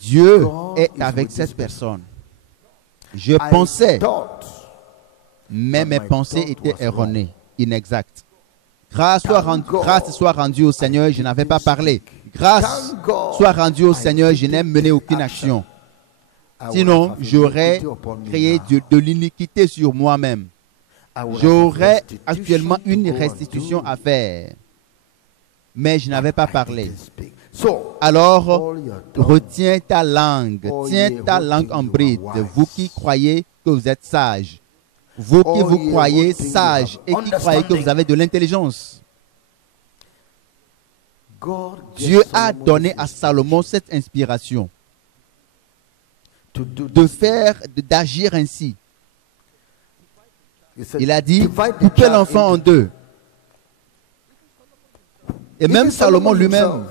Dieu est avec cette personne. Je pensais, mais mes pensées étaient erronées, inexactes. Grâce soit rendue au Seigneur, je n'avais pas parlé. Grâce soit rendue au Seigneur, je n'ai mené aucune action. Sinon, j'aurais créé de l'iniquité sur moi-même. J'aurais actuellement une restitution à faire. Mais je n'avais pas parlé. Alors, retiens ta langue. Tiens ta langue en bride. Vous qui croyez que vous êtes sages. Vous qui vous croyez sages et qui croyez que vous avez de l'intelligence. Dieu a donné à Salomon cette inspiration d'agir ainsi. Il a dit, coupez l'enfant en deux. Et même Salomon lui-même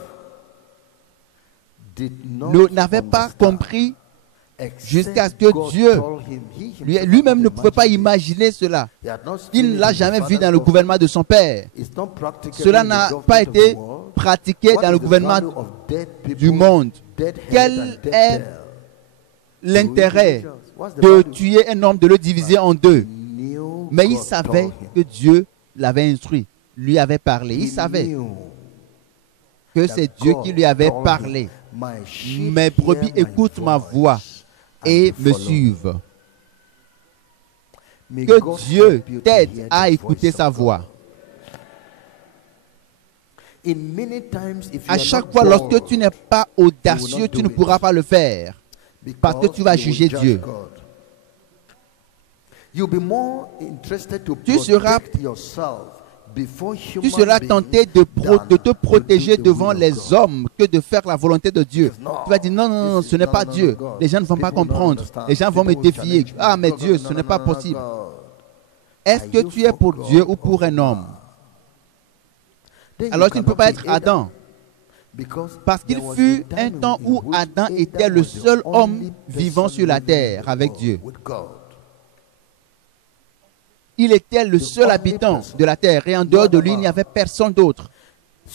n'avait pas compris jusqu'à ce que Dieu, lui-même ne pouvait pas imaginer cela. Il ne l'a jamais vu dans le gouvernement de son père. Cela n'a pas été pratiqué dans le gouvernement du monde. Quel est l'intérêt de tuer un homme, de le diviser en deux? Mais il savait que Dieu l'avait instruit, lui avait parlé. Il savait que c'est Dieu qui lui avait parlé. Mes brebis écoutent ma voix et me suivent. Que Dieu t'aide à écouter sa voix. À chaque fois, lorsque tu n'es pas audacieux, tu ne pourras pas le faire. Parce que tu vas juger Dieu. Tu seras tenté de te protéger devant les hommes que de faire la volonté de Dieu. Tu vas dire non, non, non, ce n'est pas Dieu. Les gens ne vont pas comprendre. Les gens vont me défier. Ah, mais Dieu, ce n'est pas possible. Est-ce que tu es pour Dieu ou pour un homme? Alors tu ne peux pas être Adam. Parce qu'il fut un temps où Adam était le seul homme vivant sur la terre avec Dieu. Il était le seul habitant de la terre et en dehors de lui, il n'y avait personne d'autre.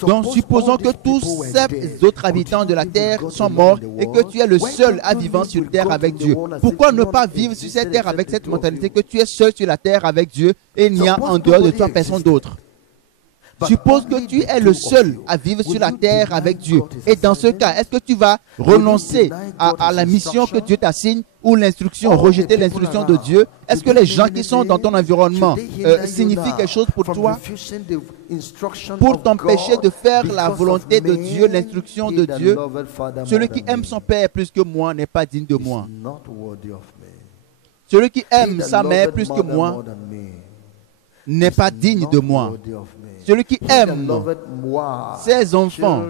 Donc, supposons que tous ces autres habitants de la terre sont morts et que tu es le seul à vivre sur terre avec Dieu. Pourquoi ne pas vivre sur cette terre avec cette mentalité que tu es seul sur la terre avec Dieu et il n'y a en dehors de toi personne d'autre? Suppose que tu es le seul à vivre sur la terre avec Dieu. Et dans ce cas, est-ce que tu vas renoncer à la mission que Dieu t'assigne ou l'instruction, rejeter l'instruction de Dieu? Est-ce que les gens qui sont dans ton environnement signifient quelque chose pour toi? Pour t'empêcher de faire la volonté de Dieu, l'instruction de Dieu? Celui qui aime son père plus que moi n'est pas digne de moi. Celui qui aime sa mère plus que moi n'est pas digne de moi. Celui qui aime ses enfants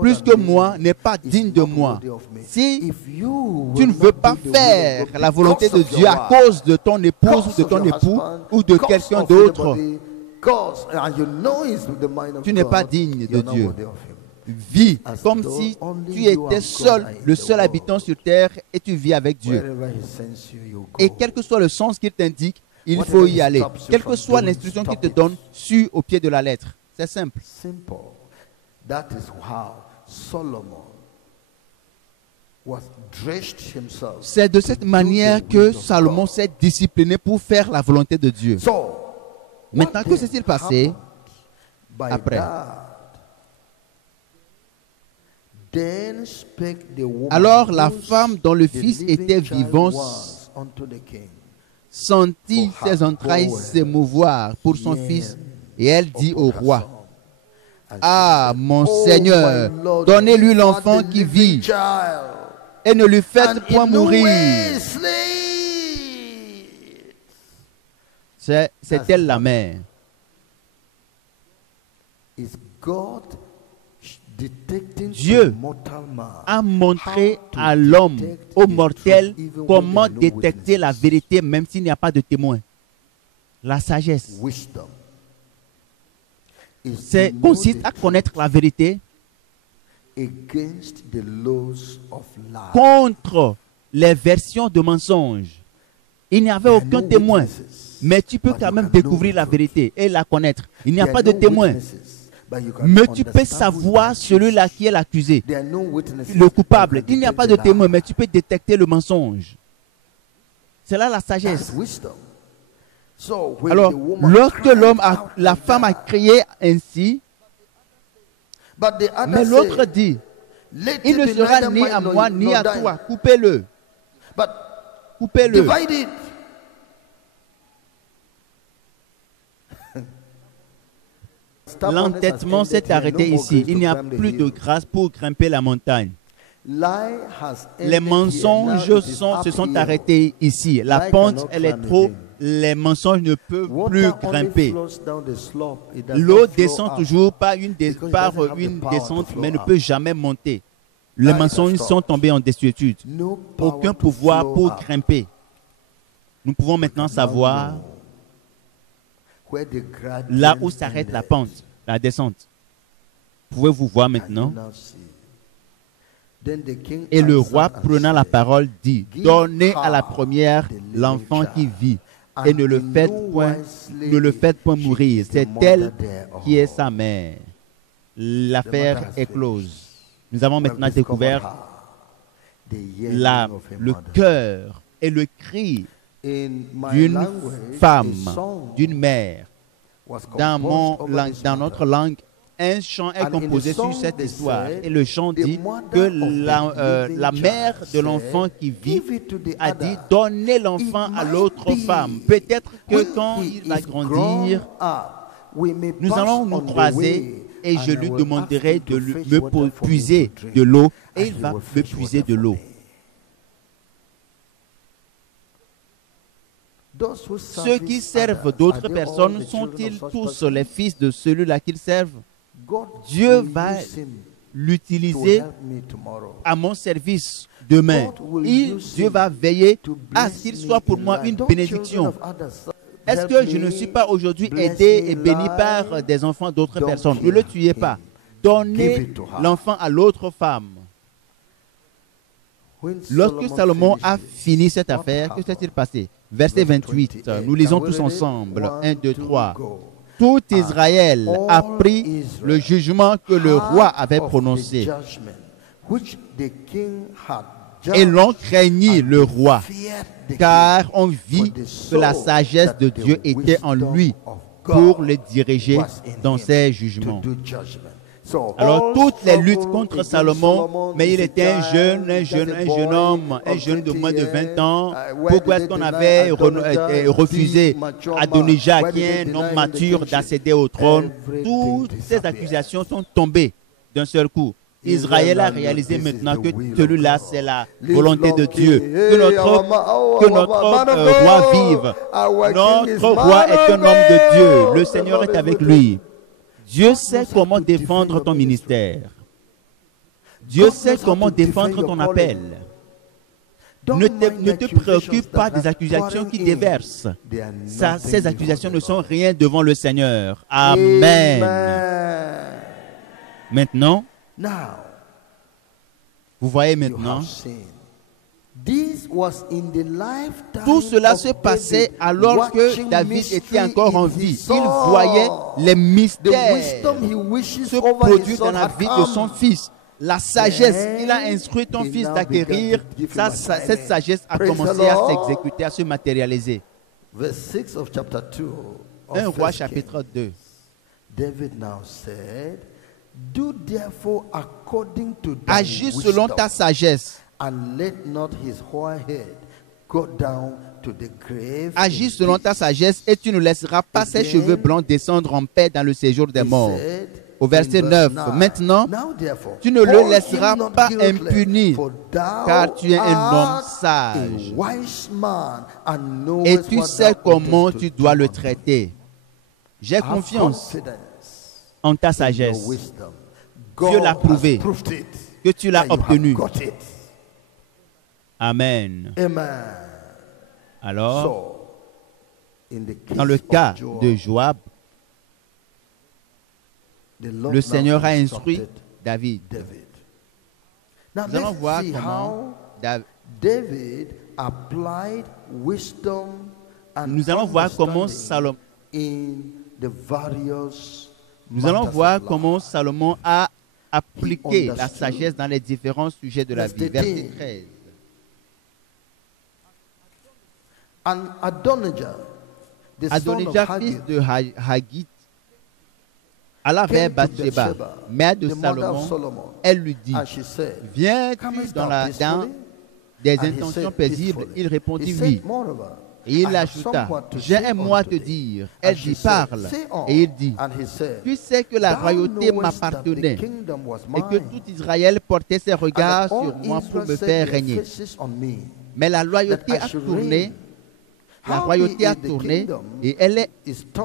plus que moi n'est pas digne de moi. Si tu ne veux pas faire la volonté de Dieu à cause de ton épouse ou de ton époux ou de quelqu'un d'autre, tu n'es pas digne de Dieu. Vis comme si tu étais seul, le seul habitant sur terre et tu vis avec Dieu. Et quel que soit le sens qu'il t'indique, il faut y aller. Quelle que soit l'instruction qu'il te donne, suis au pied de la lettre. C'est simple. C'est de cette manière que Salomon s'est discipliné pour faire la volonté de Dieu. Maintenant, que s'est-il passé après? Alors la femme dont le fils était vivant sentit ses entrailles s'émouvoir pour son fils et elle dit au roi: ah, mon Seigneur, donnez-lui l'enfant qui vit et ne lui faites point mourir. C'est elle la mère. Dieu a montré à l'homme, au mortel, comment détecter la vérité même s'il n'y a pas de témoin. La sagesse. Consiste à connaître la vérité contre les versions de mensonges. Il n'y avait aucun témoin, mais tu peux quand même découvrir la vérité et la connaître. Il n'y a pas de témoin. Mais tu peux savoir celui-là qui est l'accusé, le coupable. Il n'y a pas de témoin, mais tu peux détecter le mensonge. C'est là la sagesse. Alors, lorsque la femme a crié ainsi, mais l'autre dit, il ne sera ni à moi ni à toi. Coupez-le. Coupez-le. L'entêtement s'est arrêté ici. Il n'y a plus de grâce pour grimper la montagne. Les mensonges se sont arrêtés ici. La pente, elle est trop. Les mensonges ne peuvent plus grimper. L'eau descend toujours par une descente, mais ne peut jamais monter. Les mensonges sont tombés en désuétude. Aucun pouvoir pour grimper. Nous pouvons maintenant savoir là où s'arrête la pente, la descente. Pouvez-vous voir maintenant? Et le roi, prenant la parole, dit, donnez à la première l'enfant qui vit, et ne le faites point mourir. C'est elle qui est sa mère. L'affaire est close. Nous avons maintenant découvert le cœur et le cri d'une femme, d'une mère. Dans notre langue, un chant est composé sur cette histoire. Et le chant dit que la mère de l'enfant qui vit a dit « Donnez l'enfant à l'autre femme ». Peut-être que quand il va grandir, nous allons nous croiser et je lui demanderai de me puiser de l'eau et il va me puiser de l'eau. Ceux qui servent d'autres personnes sont-ils tous les fils de celui-là qu'ils servent? Dieu va l'utiliser à mon service demain. Dieu va veiller à ce qu'il soit pour moi une bénédiction. Est-ce que je ne suis pas aujourd'hui aidé et béni par des enfants d'autres personnes? Ne le tuez pas. Donnez l'enfant à l'autre femme. Lorsque Salomon a fini cette affaire, que s'est-il passé? Verset 28, nous lisons tous ensemble. 1, 2, 3. Tout Israël a pris le jugement que le roi avait prononcé. Et l'on craignit le roi, car on vit que la sagesse de Dieu était en lui pour le diriger dans ses jugements. Alors, toutes les luttes contre Salomon, mais il était un jeune homme, un jeune de moins de 20 ans. Pourquoi est-ce qu'on avait refusé Adonijah, qui est un homme mature, d'accéder au trône? Toutes ces accusations sont tombées d'un seul coup. Israël a réalisé maintenant que celui-là, c'est la volonté de Dieu. Que notre roi vive. Notre roi est un homme de Dieu. Le Seigneur est avec lui. Dieu sait comment défendre ton ministère. Dieu sait comment défendre ton appel. Ne te préoccupe pas des accusations qui déversent. Ces accusations ne sont rien devant le Seigneur. Amen. Maintenant, vous voyez maintenant, tout cela se passait alors que David était encore en vie. Il voyait les mystères se produire dans la vie de son fils. La sagesse, il a instruit ton fils d'acquérir. Cette sagesse a commencé à s'exécuter, à se matérialiser. 1 Roi chapitre 2. Agis selon ta sagesse. Agis selon ta sagesse et tu ne laisseras pas ses cheveux blancs descendre en paix dans le séjour des morts. Au verset 9, maintenant, tu ne le laisseras pas impuni, car tu es un homme sage. Et tu sais comment tu dois le traiter. J'ai confiance en ta sagesse. Dieu l'a prouvé, que tu l'as obtenu. Amen. Alors, dans le cas de Joab, le Seigneur a instruit David. Nous allons voir comment Salomon Nous allons voir comment Salomon a appliqué la sagesse dans les différents sujets de la vie. Verset 13. Adonijah, fils de Haggith, alla vers Bathsheba, mère de Salomon. Elle lui dit, viens-tu dans des intentions paisibles? Il répondit oui. Et il ajouta, j'ai un mot à te dire. Elle dit, parle. Et il dit, tu sais que la royauté m'appartenait et que tout Israël portait ses regards sur moi pour me faire régner. Mais la royauté a tourné. La royauté a tourné et elle est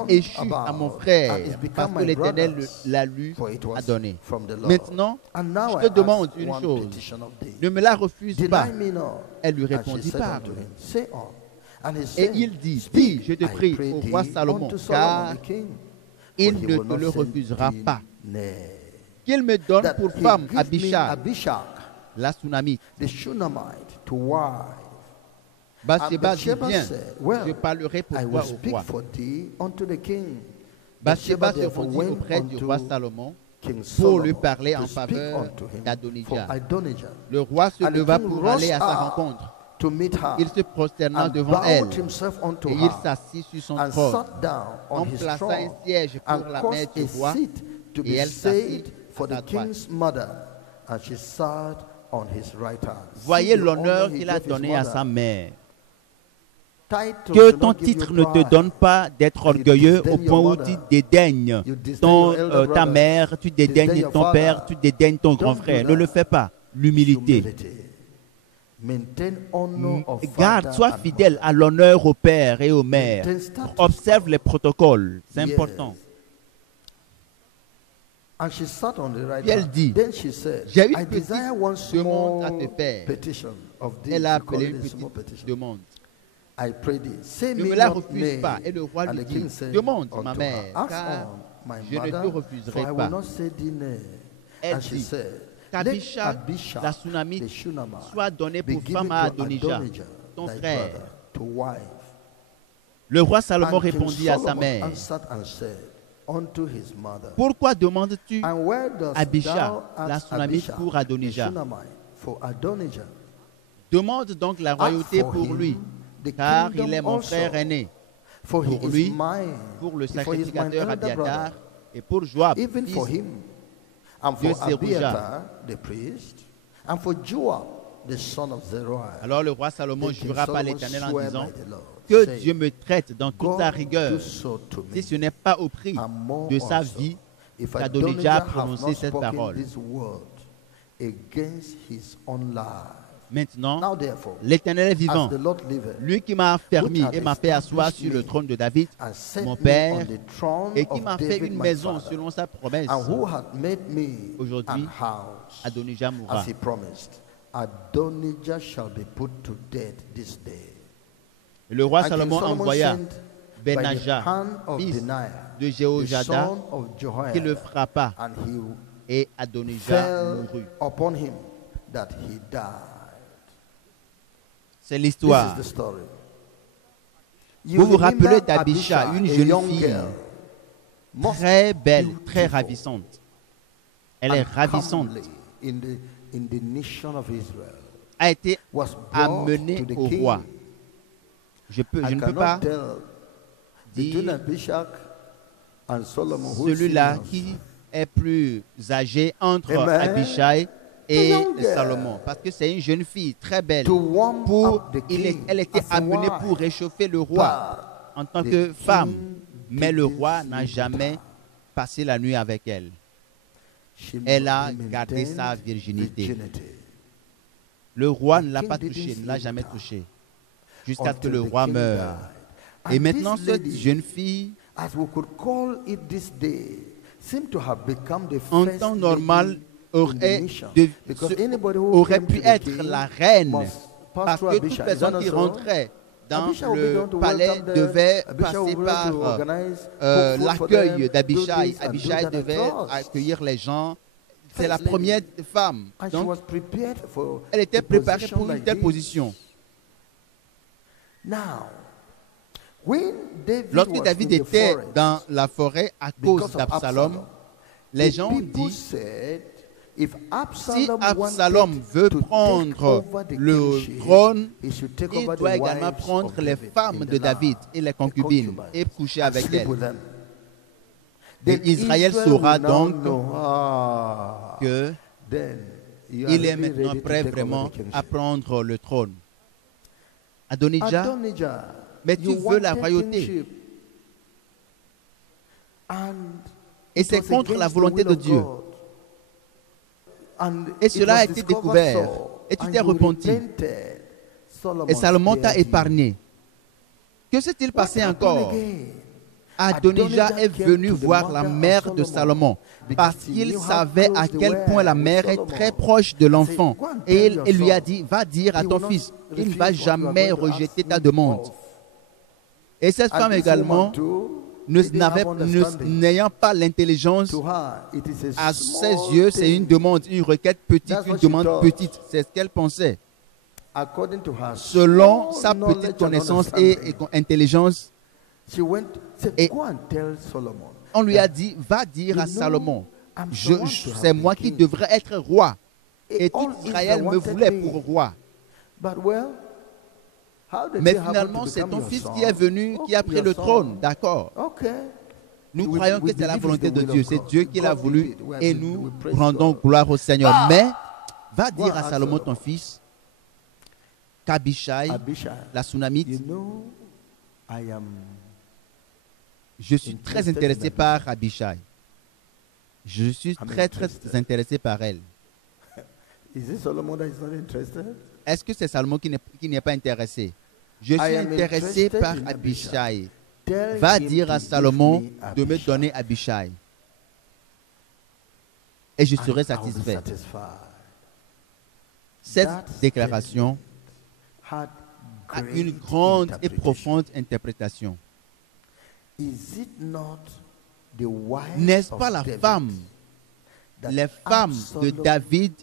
échue à mon frère parce que l'Éternel la lui a donné. Maintenant, je te demande une chose. Ne me la refuse pas. Elle lui répondit, parle. Et il dit, dis, je te prie, au roi Salomon, car il ne te le refusera pas. Qu'il me donne pour femme Abishag, la Sunamite. Bathsheba dit, viens, je parlerai pour toi au roi. Bathsheba se rendit auprès du roi Salomon pour lui parler en faveur d'Adonijah. Le roi se leva pour aller à sa rencontre. Il se prosterna devant elle et il s'assit sur son trône. On plaça un siège pour la mère du roi et elle s'assit à sa droite. Voyez l'honneur qu'il a donné à sa mère. Que ton titre ne te donne pas d'être orgueilleux au point où tu dédaignes ta mère, tu dédaignes ton père, tu dédaignes ton grand frère. Ne le fais pas. L'humilité. Garde, sois fidèle à l'honneur au père et aux mères. Observe les protocoles. C'est important. Puis elle dit, j'ai une petite demande à te faire. Elle a appelé une petite demande. Ne me la refuse pas. Et le roi lui dit, demande ma mère, car je ne te refuserai pas. Elle dit, qu'Abishag, la Sunamite, soit donnée pour femme à Adonijah, ton frère. Le roi Salomon répondit à sa mère, pourquoi demandes-tu Abishag, la Sunamite, pour Adonijah? Demande donc la royauté pour lui, car il est mon frère aîné. Pour lui, pour le sacrificateur Abiathar et pour Joab, fils de Séruja. Alors le roi Salomon jura par l'Éternel en disant, que Dieu me traite dans toute sa rigueur, si ce n'est pas au prix de sa vie qu'Adonijah a prononcé cette parole. Maintenant, l'Éternel est vivant, lui qui m'a affermi et m'a fait asseoir sur le trône de David, mon père, et qui m'a fait une maison selon sa promesse. Aujourd'hui, Adonijah mourra. Et le roi Salomon envoya Benajah, fils de Jéhojada, qui le frappa, et Adonijah mourut. C'est l'histoire. Vous vous rappelez d'Abisha, une jeune fille très belle, très ravissante. Elle est ravissante. A été amenée au roi. Je ne peux pas dire celui-là qui est plus âgé entre Abishai et Salomon, parce que c'est une jeune fille très belle. Elle était amenée pour réchauffer le roi en tant que femme, mais le roi n'a jamais passé la nuit avec elle. Elle a gardé sa virginité. Le roi ne l'a pas touchée, ne l'a jamais touchée, jusqu'à ce que le roi meure. Et maintenant, cette jeune fille, en temps normal, aurait pu être la reine, parce que toute personne qui rentrait dans le palais devait passer par l'accueil d'Abishai. Abishai devait accueillir les gens. C'est la première femme. Donc, elle était préparée pour une telle position. Lorsque David était dans la forêt à cause d'Absalom, les gens ont dit, si Absalom veut prendre le trône, il doit également prendre les femmes de David et les concubines et coucher avec elles. Et Israël saura donc que il est maintenant prêt vraiment à prendre le trône. Adonijah, mais tu veux la royauté. Et c'est contre la volonté de Dieu. Et cela a été découvert. Et tu t'es repenti. Et Salomon t'a épargné. Que s'est-il passé encore? Adonijah est venu voir la mère de Salomon parce qu'il savait à quel point la mère est très proche de l'enfant. Et il lui a dit, va dire à ton fils, il ne va jamais rejeter ta demande. Et cette femme également, n'ayant pas l'intelligence, à ses yeux, c'est une demande, une requête petite, une demande petite. C'est ce qu'elle pensait. Selon sa petite connaissance et intelligence, et on lui a dit, va dire à Salomon, c'est moi qui devrais être roi. Et tout Israël me voulait pour roi. Mais finalement, c'est ton fils qui est venu, qui a pris le trône. D'accord. Nous croyons que c'est la volonté de Dieu. C'est Dieu qui l'a voulu et nous rendons gloire au Seigneur. Mais va dire à Salomon, ton fils, qu'Abishai, la Sunamite, je suis très intéressé par Abishai. Je suis très intéressé par elle. Est-ce que c'est Salomon qui n'est pas intéressé? Je suis intéressé par Abishai. Va dire à Salomon de me donner Abishai. Et je serai satisfait. Cette déclaration a une grande et profonde interprétation. N'est-ce pas la femme, les femmes de David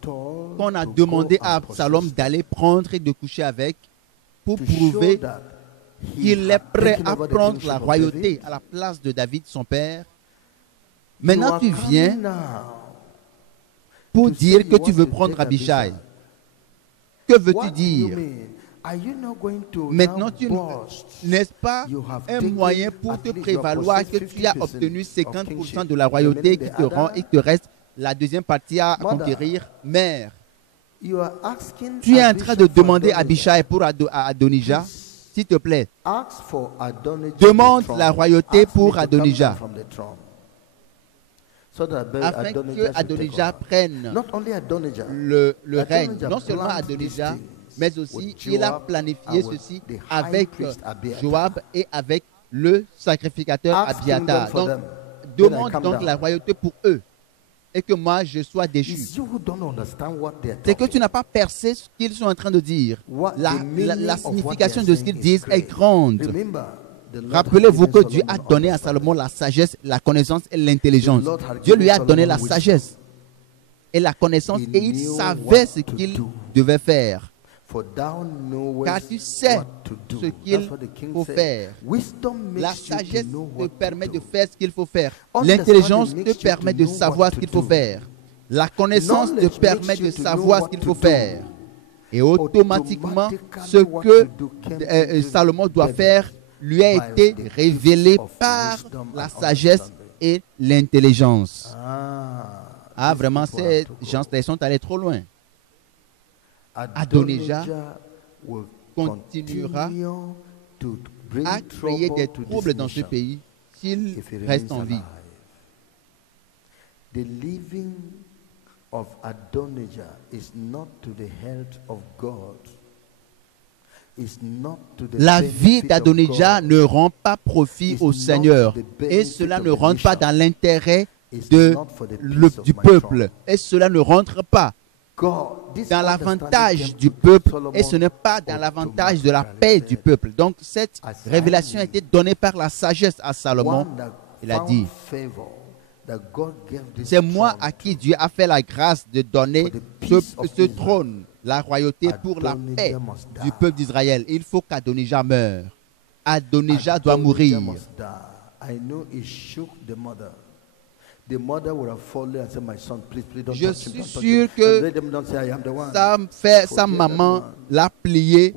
qu'on a demandé à Absalom d'aller prendre et de coucher avec pour prouver qu'il est prêt à prendre la royauté à la place de David, son père? Maintenant, tu viens pour dire que tu veux prendre Abishai. Que veux-tu dire? Maintenant, n'est-ce pas un moyen pour te prévaloir que tu as obtenu 50% de la royauté qui te rend et te reste la deuxième partie à conquérir? Mère, tu es en train de demander Abishai pour Adonijah. S'il te plaît, demande la royauté pour Adonijah, afin que Adonijah prenne le règne. Non seulement Adonijah, mais aussi il a planifié ceci avec Joab et avec le sacrificateur Abiathar. Donc, demande donc la royauté pour eux et que moi je sois déchu. C'est que tu n'as pas percé ce qu'ils sont en train de dire. La signification de ce qu'ils disent est grande. Rappelez-vous que Dieu a donné à Salomon la sagesse, la connaissance et l'intelligence. Dieu lui a donné la sagesse et la connaissance et il savait ce qu'il devait faire. Car tu sais ce qu'il faut faire. La sagesse te permet de faire ce qu'il faut faire. L'intelligence te permet de savoir ce qu'il faut faire. La connaissance te permet de savoir ce qu'il faut faire. Et automatiquement, ce que Salomon doit faire lui a été révélé par la sagesse et l'intelligence. Ah, vraiment, ces gens sont allés trop loin. Adonijah continuera à créer des troubles dans ce pays s'il reste en vie. The living of Adonijah is not to the health of God. La vie d'Adonijah ne rend pas profit au Seigneur et cela ne rentre pas dans l'intérêt du peuple et cela ne rentre pas dans l'avantage du peuple et ce n'est pas dans l'avantage de la paix du peuple. Donc cette révélation a été donnée par la sagesse à Salomon. Il a dit, c'est moi à qui Dieu a fait la grâce de donner ce trône, la royauté pour la paix du peuple d'Israël. Il faut qu'Adonijah meure. Adonijah doit mourir. Must die. I know it shook the mother. The mother would have fallen and said, "My son, please, don't Je touch him, suis don't touch sûr him." que Let them not say, "I am the one." sa maman l'a plié,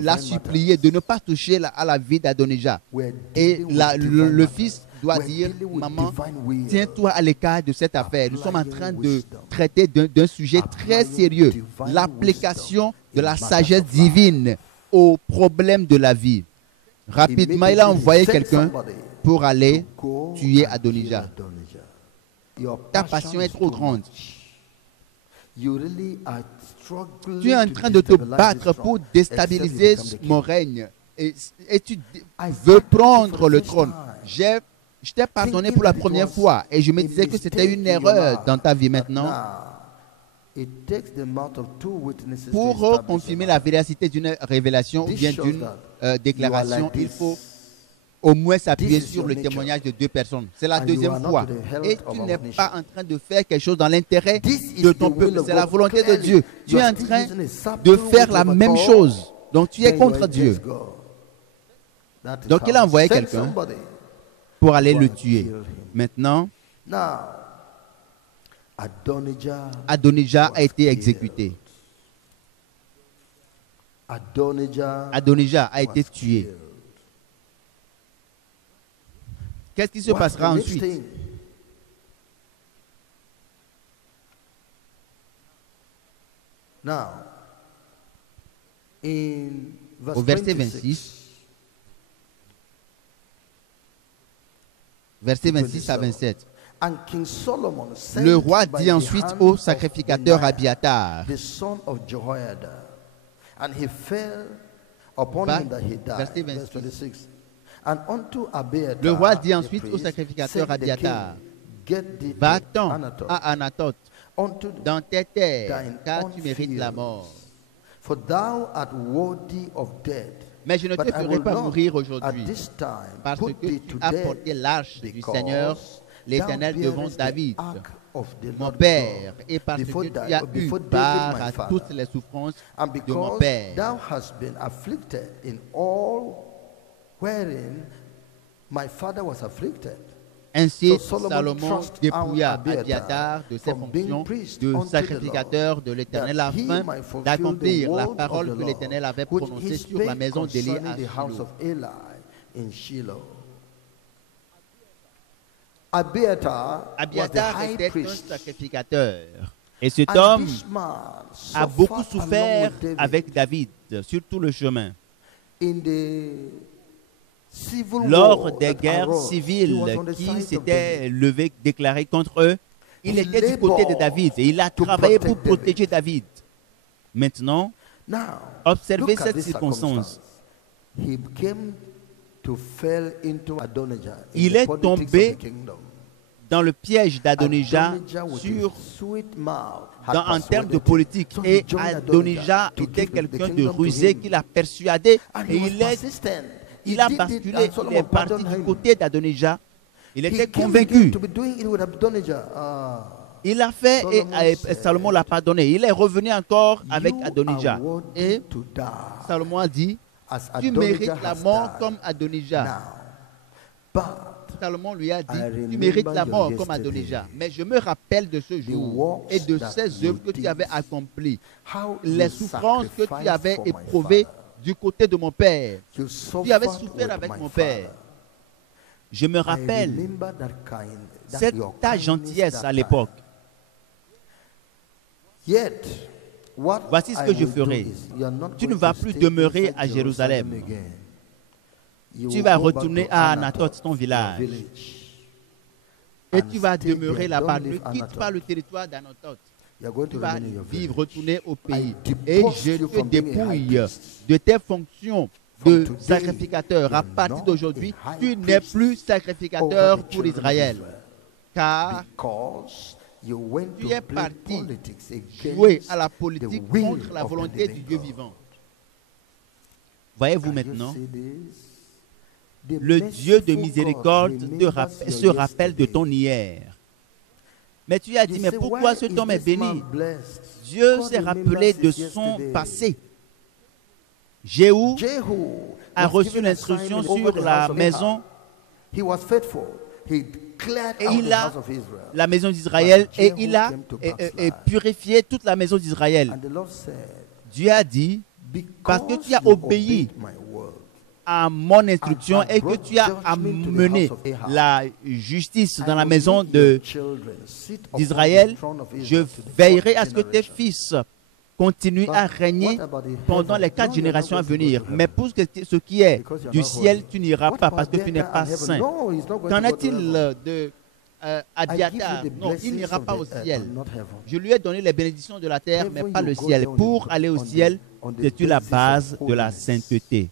l'a supplié de ne pas toucher à la vie d'Adonijah. Et le fils doit dire, maman, tiens-toi à l'écart de cette affaire. Nous sommes en train de traiter d'un sujet très sérieux, l'application de la sagesse divine aux problèmes de la vie. Rapidement, il a envoyé quelqu'un pour aller tuer Adonijah. Ta passion est trop grande. Tu es en train de te battre pour déstabiliser mon règne et tu veux prendre le trône. Je t'ai pardonné pour la première fois et je me disais que c'était une erreur dans ta vie maintenant. Pour confirmer la véracité d'une révélation ou bien d'une déclaration, il faut au moins s'appuyer sur le témoignage de deux personnes. C'est la deuxième fois. Et tu n'es pas en train de faire quelque chose dans l'intérêt de ton peuple. C'est la volonté de Dieu. Tu es en train de faire la même chose. Donc tu es contre Dieu. Donc il a envoyé quelqu'un pour aller le tuer. Maintenant, Adonijah a été exécuté. Adonijah a été tué. Qu'est-ce qui se passera ensuite? Au verset 26, versets 26 à 27. Le roi dit ensuite au sacrificateur Abiatar, verset 26. Le roi dit ensuite au sacrificateur Abiatar, va-t'en à Anathoth dans tes terres, car tu mérites la mort. Mais je ne te ferai pas mourir aujourd'hui, parce que tu as porté l'arche du Seigneur, l'Éternel, devant David, mon père, et parce que tu as eu part à toutes les souffrances de mon père. Ainsi, Salomon dépouilla Abiatar de ses fonctions de sacrificateur de l'Éternel afin d'accomplir la parole que l'Éternel avait prononcée sur la maison d'Élie à Shilo. Abiatar était un sacrificateur. Et cet homme a beaucoup souffert avec David sur tout le chemin. Lors des guerres civiles qui s'étaient levées, déclarées contre eux, il était du côté de David et il a travaillé pour protéger David. Maintenant, observez cette circonstance. Il est tombé dans le piège d'Adonijah en termes de politique. Et Adonijah était quelqu'un de rusé qui l'a persuadé et il a basculé, il est parti du côté d'Adonijah. Il était convaincu. Il l'a fait et Salomon l'a pardonné. Il est revenu encore avec Adonijah. Et Salomon a dit, tu mérites la mort comme Adonijah. Salomon lui a dit, tu mérites la mort comme Adonijah. Mais je me rappelle de ce jour et de ces œuvres que tu avais accomplies, les souffrances que tu avais éprouvées du côté de mon père. Tu avais souffert avec mon père. Je me rappelle ta gentillesse à l'époque. Voici ce que je ferai. Tu ne vas plus demeurer à Jérusalem. Tu vas retourner à Anathoth, ton village. Et tu vas demeurer là-bas. Ne quitte pas le territoire d'Anathoth. Tu vas vivre, retourner au pays. Et je te dépouille de tes fonctions de sacrificateur. À partir d'aujourd'hui, tu n'es plus sacrificateur pour Israël. Car tu es parti jouer à la politique contre la volonté du Dieu vivant. Voyez-vous maintenant, le Dieu de miséricorde se rappelle de ton hier. Mais tu as dit, mais pourquoi cet homme est béni? Dieu s'est rappelé de son passé. Jéhu Jehu a was reçu given l'instruction assignment sur over the la house of maison, Ahab. He was faithful. He cleared et out il the a house of Israel. la maison d'Israël, But et Jehu il a came to backslide. purifié toute la maison d'Israël. And the Lord said, Dieu a dit, parce que tu as you obéi obeyed my word, à mon instruction and et que brought tu as judgment to the amené house of Ahab, la justice dans I la will maison make your de children sit upon d'Israël, the throne of je Israel to the veillerai fourth à ce que tes generation. fils continuent But à régner what about the pendant heaven? les 4 No, générations à you're not going to venir. go to Mais heaven. pour ce qui est Because you're du not ciel, holy. tu n'iras What pas about parce que tu n'es Abiathar pas and heaven? saint. No, he's not going Qu'en to go to est-il heaven. de I give Abiathar? you the Non, il blessings n'ira of pas the au earth, ciel. but not heaven. Je lui ai donné les bénédictions de la terre, mais Heaven, pas you le go ciel. there on Pour the- aller au on the- ciel, on the c'est sur la basis of base de la holiness, sainteté.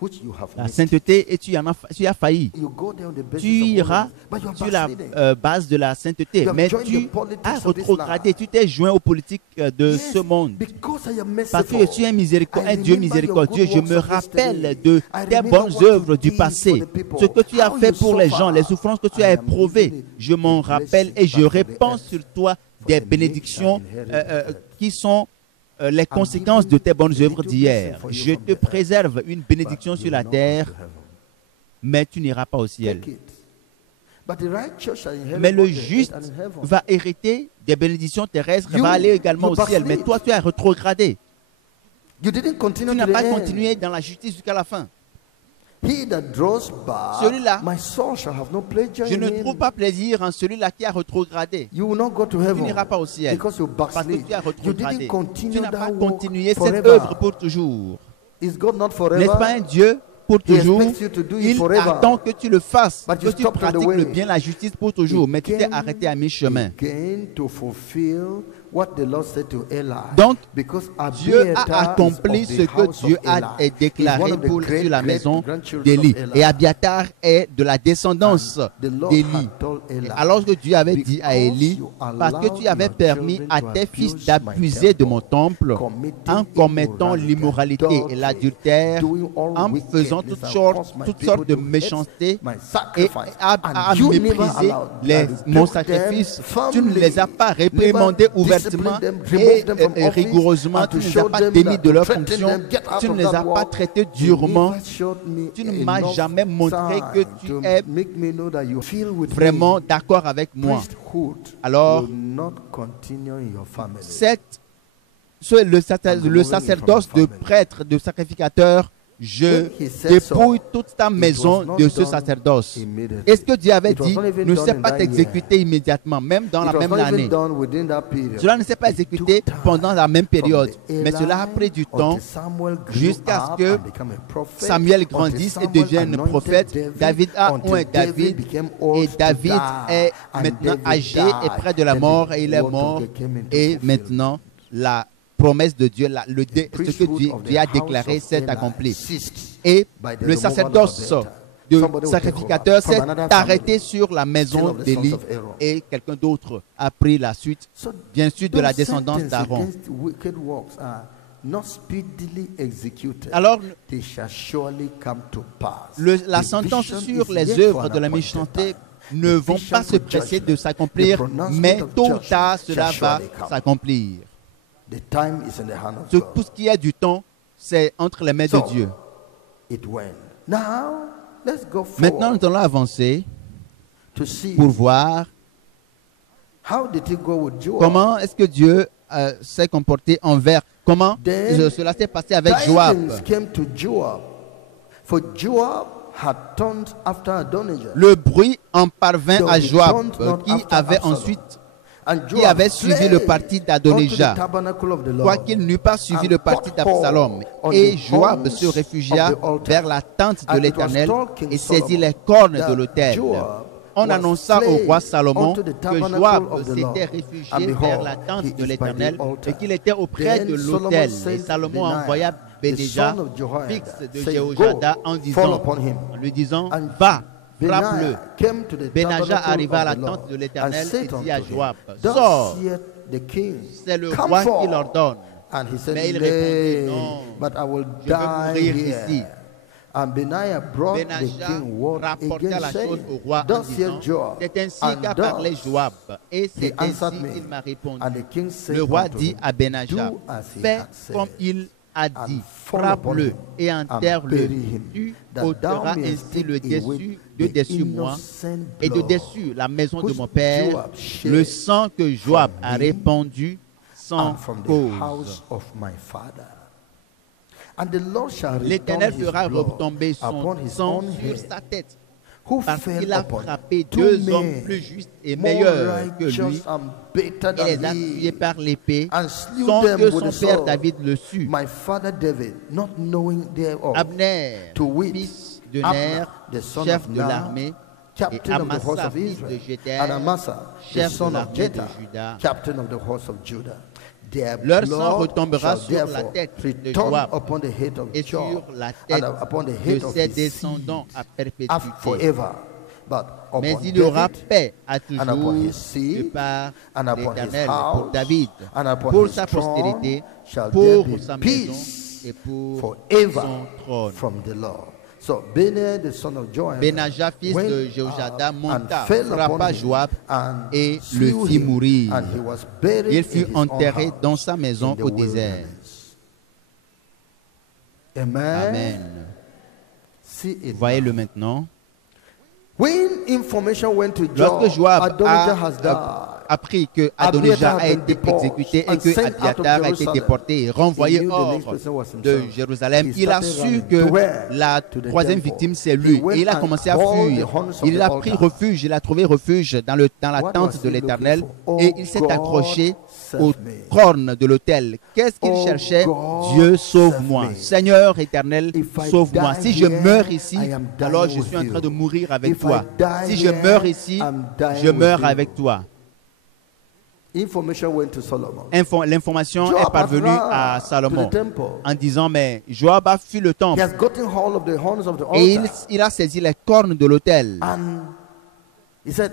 which you have La missed. sainteté, et tu as failli. You go there on the basis Tu of iras holiness, but you are sur la backsliding. base de la sainteté, You have mais joined tu the politics as of this retrogradé, land. tu t'es joint aux politiques de Yes, ce monde. because I am Parce que merciful. je suis un Dieu I remember miséricordieux, your je good me works of rappelle yesterday. de I tes remember bonnes what you œuvres du did passé, for the people. ce que tu as How fait you pour les suffer. gens, les souffrances que tu I as am éprouvées. giving Je m'en a rappelle et blessing je back for the répands earth, sur toi for des the meek bénédictions shall inherit the earth. qui sont les I'm conséquences de giving tes bonnes a œuvres little d'hier. blessing for you Je from te the earth, préserve une bénédiction but sur you la will not go to terre, heaven. mais tu n'iras pas au ciel. Take it. But the righteous shall inherit Mais le both the earth juste and heaven. va hériter des bénédictions terrestres, You- va aller également you au ciel. Mais backslid. toi, tu as rétrogradé. You didn't continue Tu n'as to the pas end. continué dans la justice jusqu'à la fin. He that draws back, Celui-là, my soul shall have no pleasure Je in ne him. trouve pas plaisir en celui-là qui a rétrogradé. You will not go to Tu heaven n'iras pas au ciel because you parce que backslid. tu as You rétrogradé. didn't continue Tu n'as pas that work continué cette forever. œuvre pour toujours. Is God not forever? N'est-ce pas un Dieu pour He toujours? expects you to do it Il forever. attend que tu le fasses, But que you tu stopped on the pratiques way. le bien, la justice pour toujours. Mais tu t'es arrêté à mi-chemin. Again to fulfill what the Lord said to Eli. Donc, Because Dieu Abiathar a accompli is of ce the que house Dieu of Eli. a He's déclaré one of the pour great, sur la great maison grandchildren d'Élie. of Eli. Et Abiathar est de la descendance And the Lord d'Élie. had told Eli, Alors que Dieu avait dit à because Élie, you parce que tu allowed avais your permis children à to tes fils abuse d'abuser my de mon temple committing en commettant immorality, l'immoralité et adultery, l'adultère, doing all en faisant wickedness, toutes and sortes, caused my toutes people sortes de to hate méchanceté my et sacrifice. à And you never mépriser allowed. les, I mon rebuked sacrifice. them Tu ne les as pas réprimandés never ouvertement disciplined them, et removed them from office, rigoureusement. and Tu to ne les show as pas them démis that, de to leur threaten fonction. them, get out Tu of ne les that as pas work. traités You durement. never showed me Tu ne m'as enough jamais montré que time tu to es make me know that you feel with vraiment me. d'accord avec moi. Priesthood Alors, will not continue in your family. Le sacerdoce de prêtre, de sacrificateur, je dépouille toute ta maison de ce sacerdoce. Est-ce que Dieu avait dit ne s'est pas exécuté immédiatement, même dans la même année? Cela ne s'est pas exécuté pendant la même période, mais cela a pris du temps jusqu'à ce que Samuel grandisse et devienne prophète. David a oint David et David est maintenant âgé et près de la mort et il est mort. Et maintenant, la promesse de Dieu, ce que Dieu a déclaré s'est accompli. Et le sacerdoce de sacrificateur s'est arrêté sur la maison d'Élie et quelqu'un d'autre a pris la suite, bien sûr de la descendance d'Aaron. Alors, la sentence sur les œuvres de la méchanceté ne vont pas se presser de s'accomplir, mais tôt ou tard, cela va s'accomplir. Tout ce qui est du temps, c'est entre les mains de Dieu. Maintenant, nous allons avancer pour voir comment est-ce que Dieu s'est comporté envers, comment cela s'est passé avec Joab. Le bruit en parvint à Joab, qui avait suivi le parti d'Adonijah, quoiqu'il n'eût pas suivi le parti d'Absalom. Et Joab se réfugia vers la tente de l'Éternel et saisit les cornes de l'autel. On annonça au roi Salomon que Joab s'était réfugié vers la tente de l'Éternel et qu'il était auprès de l'autel. Et Salomon envoya Bénéja, fils de Jéhojada, en lui disant, va, frappe-le. Bénaja arriva à la tente de l'Éternel et dit à Joab, sors, c'est le roi qui l'ordonne. Mais il répondit, non, je veux mourir ici. Bénaja rapporta la chose au roi en disant, c'est ainsi qu'a parlé Joab, et c'est ainsi qu'il m'a répondu. Le roi dit à Bénaja, fais comme il a dit, frappe-le et enterre-le. Tu ôteras ainsi le dessus de dessus moi et de dessus la maison de mon père, le sang que Joab a répandu sans cause. L'Éternel fera retomber son sang sur sa tête, parce qu'il a frappé deux hommes plus justes et meilleurs que lui, et les a tués par l'épée, sans que son père David le sût. Abner, fils de Ner, chef de l'armée, et Amasa, fils de Jéter, chef de l'armée de Juda. Leur sang retombera sur la tête de Joab et sur la tête de ses descendants à perpétuité. Mais il y aura paix à toujours de par l'Éternel pour David, pour sa postérité, pour sa maison et pour son trône. Benaja, fils de Jéhoiada, monta, frappa Joab et le fit mourir. Il fut enterré dans sa maison au désert. Amen. Voyez-le maintenant. Lorsque Joab a appris que Adonijah a été exécuté et que Abiathar a été déporté et renvoyé hors de Jérusalem, il a su que la troisième victime c'est lui et il a commencé à fuir. Il a pris refuge, il a trouvé refuge dans la tente de l'Éternel et il s'est accroché aux cornes de l'autel. Qu'est-ce qu'il cherchait? Dieu, sauve-moi. Seigneur éternel, sauve-moi. Si je meurs ici, alors je suis en train de mourir avec toi. Si je meurs ici, je meurs avec toi. L'information est parvenue à Salomon en disant, mais Joab a fui le temple et il a saisi les cornes de l'autel.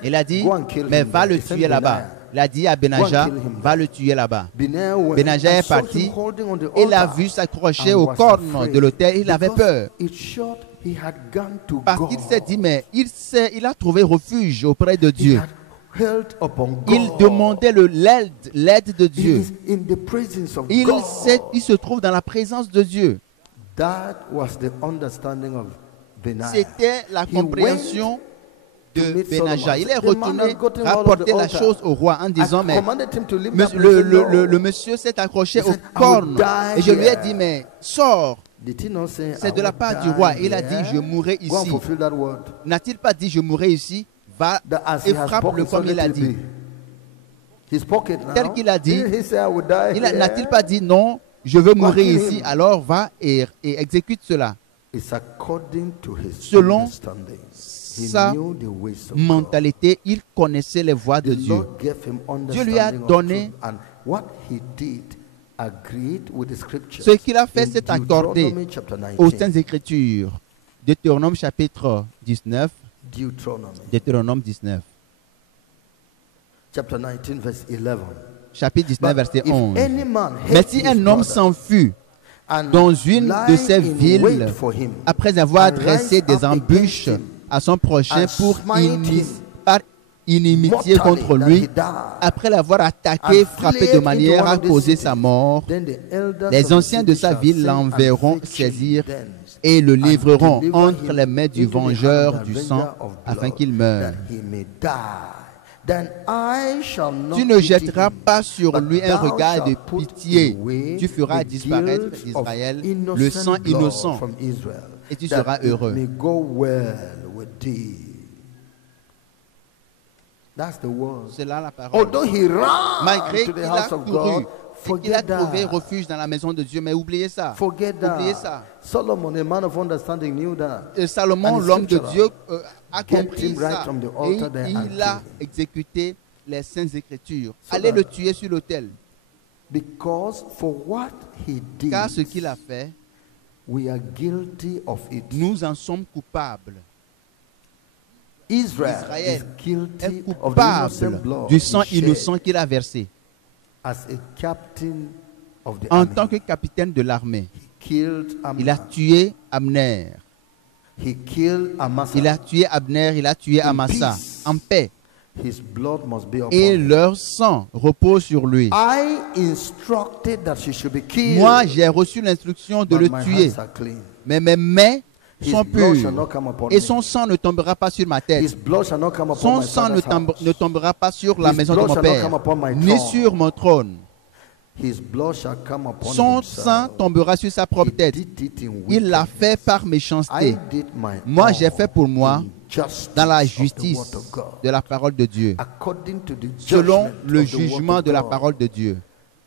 Il a dit, mais va le tuer là-bas. Il a dit à Benaja, va le tuer là-bas. Benaja est parti, il a vu s'accrocher aux cornes de l'autel, il avait peur. Parce qu'il s'est dit, mais il a trouvé refuge auprès de Dieu. Il demandait l'aide de Dieu. Il se trouve dans la présence de Dieu. C'était la compréhension de Benaja. Il est retourné rapporter la chose au roi en disant, mais le monsieur s'est accroché aux cornes et je lui ai dit, mais sors. C'est de la part du roi. Il a dit, je mourrai ici. N'a-t-il pas dit, je mourrai ici? Va et frappe-le comme il a dit. Tel qu'il a dit, n'a-t-il pas dit, non, je veux mourir ici, alors va et exécute cela. Selon sa mentalité, il connaissait les voies de Dieu. Dieu lui a donné ce qu'il a fait, c'est accordé aux Saintes Écritures. Deutéronome chapitre 19. Deutéronome 19. Chapitre 19, verset 11. Mais si un homme s'enfuit dans une de ces villes, après avoir dressé des embûches à son prochain par inimitié contre lui, après l'avoir attaqué, frappé de manière à causer sa mort, les anciens de sa ville l'enverront saisir et le livreront entre les mains du vengeur du sang afin qu'il meure. Tu ne jetteras pas sur lui un regard de pitié. Tu feras disparaître d'Israël le sang innocent et tu seras heureux. C'est là la parole. Malgré qu'il a couru, il a trouvé refuge dans la maison de Dieu, mais oubliez ça. Oubliez ça. Salomon, l'homme de Dieu, a compris ça et il a exécuté les Saintes Écritures. Allez le tuer sur l'autel. Car ce qu'il a fait, nous en sommes coupables. Israël est coupable du sang innocent qu'il a versé. En tant que capitaine de l'armée, il a tué Abner. Il a tué Abner, il a tué Amasa en paix. His blood must be upon et him. leur sang repose sur lui. I instructed that she should be killed. Moi, j'ai reçu l'instruction de but le my tuer, hands are clean. mais mes mains His sont blood shall pures not come upon et me. son sang ne tombera pas sur ma tête. His blood shall not come upon Son my sang father's house. ne tombera pas sur la His maison de blood mon shall not père, come upon my ni throne. sur mon trône. His blood shall come upon Son himself. sang tombera sur sa propre He tête. did it in Il l'a wickedness. fait par I méchanceté. did my Moi, j'ai own fait pour moi in justice dans la of the justice word of God. de la parole de Dieu, According to the selon judgment le of the word jugement of de la God. parole de Dieu.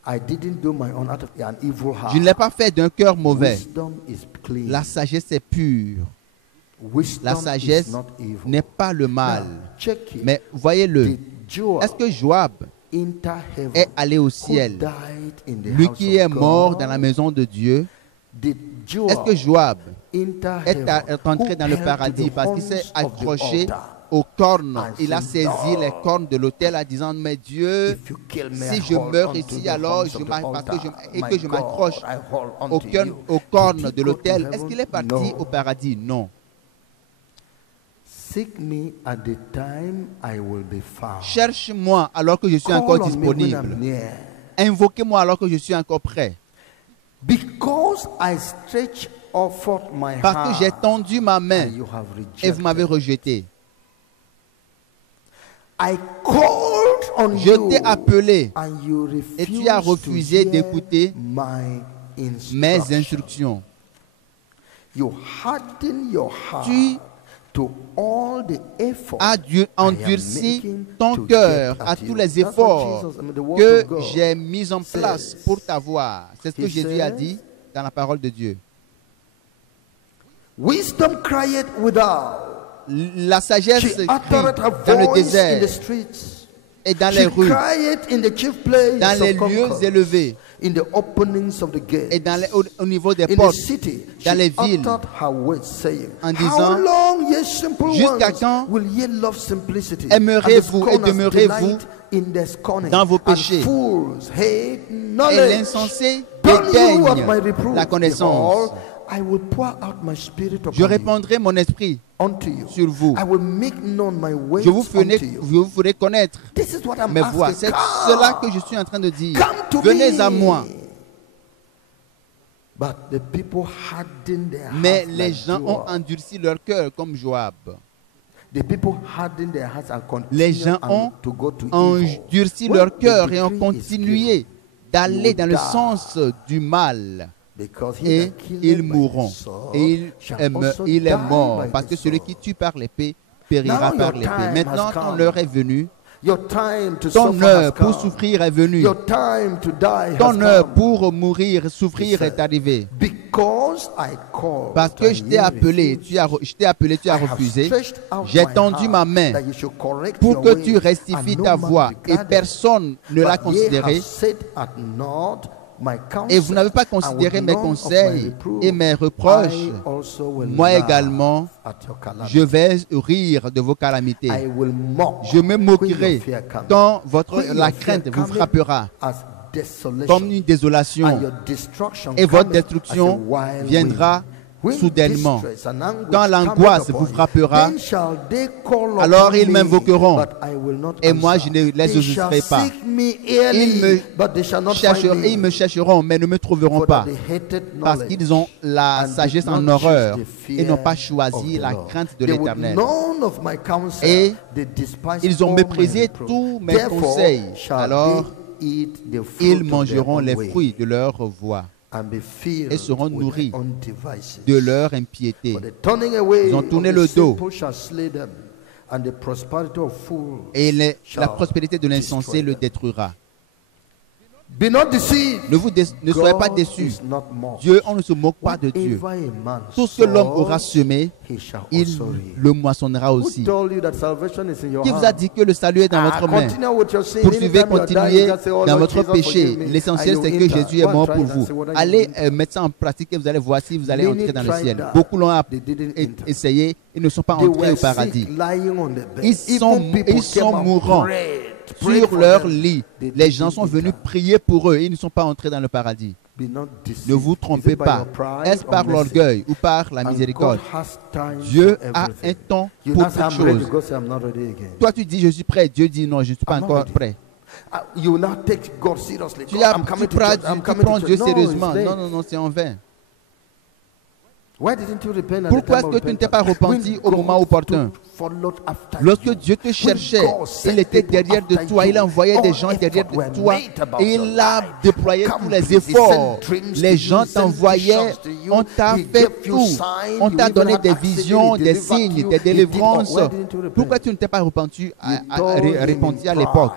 I didn't do my own out of an evil heart. Je ne l'ai pas fait d'un cœur mauvais. Wisdom is clean. La sagesse est pure. Wisdom La is sagesse not evil. n'est pas le mal. Now, check it. Mais voyez-le. Did Joab Est-ce que Joab enter heaven? est allé au Who ciel? died in the Lui house qui est of mort God? dans la maison de Dieu, Did Joab est-ce que Joab enter est heaven? entré Who dans le held paradis to the parce qu'il s'est horns of the accroché altar? aux cornes? And Il a said, saisi les "Lord, cornes de l'autel en disant, mais Dieu, If you kill me, si I je hold meurs onto ici, the alors horns je of the parce altar. et My que je m'accroche God, I hold aux onto you." cornes Did he de go to l'autel. heaven? Est-ce qu'il est parti No. au paradis? Non. Seek me at the time I will be found. Cherche-moi alors que je suis Call encore on me when I'm disponible. near. Invoquez-moi alors que je suis encore prêt. Because I stretch forth my Parce que j'ai hand tendu ma main and you have et vous m'avez rejected. rejeté. I called on Je you t'ai appelé and you et tu as refused refusé to hear d'écouter my mes instructions. instructions. You harden your heart Tu to all the effort as I am endurci making ton to cœur get à at tous you. les That's what efforts Jesus, the word que of God j'ai mis en place says. pour t'avoir. C'est ce que He Jésus a says, dit dans la parole de Dieu. Wisdom crieth without. La sagesse She crie uttereth her dans le voice in the désert streets. et dans She les rues, crieth in the chief place dans les of lieux concord, élevés in the openings of the gate. et au niveau des In the portes, city, dans she les villes, uttered her words, saying, en How disant, long, ye simple jusqu'à ones, quand will ye love simplicity? aimerez-vous And the et scorners demeurez-vous delight in their scorning, dans vos and péchés? fools hate Et knowledge. l'insensé Turn you at my dédaigne reproof. la connaissance. Behold, I will pour out my spirit upon Je you, répandrai mon esprit unto you. sur vous. I will make known my ways Je vous unto you. ferai connaître This is what I'm mes voies. asking. C'est cela que je suis en train de dire. Come to Venez me. à moi. But the people hardened their Mais hearts les like gens ont Joab. endurci leur cœur comme Joab. The people hardened their hearts and Les continued gens ont to go to evil. endurci When leur the cœur et ont decree is continué given, d'aller you dans le die. sens du mal. Because he Et that killeth ils by mourront. the sword Et shall also il est die mort. by Parce the que celui sword. qui tue par l'épée périra Now par your l'épée. time Maintenant, has ton come. heure est venue. Your time to Ton suffer has heure pour come. souffrir est venue. Your time to die Ton has heure come. pour mourir, souffrir He est said, arrivée. Because I called Parce que and je ye t'ai appelé, refused. je t'ai appelé, tu as I have refusé. stretched out J'ai my tendu hand ma main that you should correct pour your que ways, tu rectifies and no ta man voie. Et regarded. personne ne l'a But ye have considéré. set at naught my counsel, Et vous n'avez pas and considéré with mes none of my conseils reproof, et mes reproches. I also will Moi laugh également, at your calamity. je vais rire de vos calamités. I will mock Je me when moquerai your fear cometh. quand When la your fear crainte vous cometh frappera as desolation, comme une and désolation. your destruction Et votre cometh as a destruction wild viendra wind. When soudainement. distress and anguish Quand l'angoisse cometh upon vous you, frappera, then shall they call alors upon ils me, m'invoqueront, but I will not et moi answer. je ne les They shall exaucerai pas. seek me early, Ils me but they shall not chercheront, find ils me me. chercheront, mais ne me trouveront For pas. that they hated Parce knowledge qu'ils ont la and did sagesse en not choose horreur the fear et n'ont pas of choisi the la Lord. crainte de They would l'Éternel. none of my counsel, Et they despised ils ont all méprisé my reproof. tous mes Therefore conseils. shall Alors, they eat the fruit ils of their mangeront own les way, fruits de leur voie, and be filled et seront with nourris their own devices. de leur impiété. For the turning away Ils ont of tourné the le dos. simple shall slay them, and the prosperity of fools Et la shall prospérité de l'insensé destroy le them. détruira. Be not deceived. Ne soyez pas God déçus. is not mocked. Dieu, on ne se moque pas de Dieu. Whatever a man Tout ce que l'homme sows, aura semé, he shall il also reap. le moissonnera Who aussi. told you that salvation is in your Qui vous a hand? dit que le salut est dans votre main? Continue with your sin. Poursuivez, Anytime you are dying, continuez just say, "Oh, dans Lord votre Jesus, péché. forgive me." L'essentiel, And c'est you que enter. Jésus est Go and mort try pour it and vous. see whether you Allez will enter. mettre ça en pratique et vous allez voir si vous allez Many entrer dans le tried ciel. that. Beaucoup l'ont They didn't enter. essayé, ils ne sont pas They entrés were au paradis. sick, lying on the bed. Ils sont Even people came and mourants prayed sur for leur them. lit. They Les gens didn't sont venus enter. prier pour eux. Ils ne sont pas entrés dans le paradis. Be not deceived. Ne vous Is trompez it by pas. your pride Est-ce or par mercy? l'orgueil ou par la And miséricorde? God has time Dieu for a un everything. temps You pour now say, toute I'm ready. chose. God say, I'm not ready again. Toi, tu dis, je suis prêt. Dieu dit, non, je ne suis pas I'm not encore ready. prêt. You will now take God seriously. Tu, God, I'm coming to church. I'm tu coming prends to Dieu church. No, sérieusement. it's late. Non, non, non, c'est en vain. Why didn't you repent at the Pourquoi time est-ce of que tu ne t'es pas repentance? repenti When au moment God opportun? followed after Lorsque you, Dieu te when cherchait, God sent il était people derrière de after toi, il you, envoyait des all gens derrière efforts were de toi made about et your il a life. déployé tous les Companies, he efforts. sent dreams to Les you, gens he sent t'envoyaient, visions to you, on t'a he fait gave you tout. signs, On you t'a even donné had des accident, visions, he des delivered signes, you, des he did all. délivrances. Why didn't you repent? Pourquoi tu ne t'es pas repenti You told him in repenti à l'époque?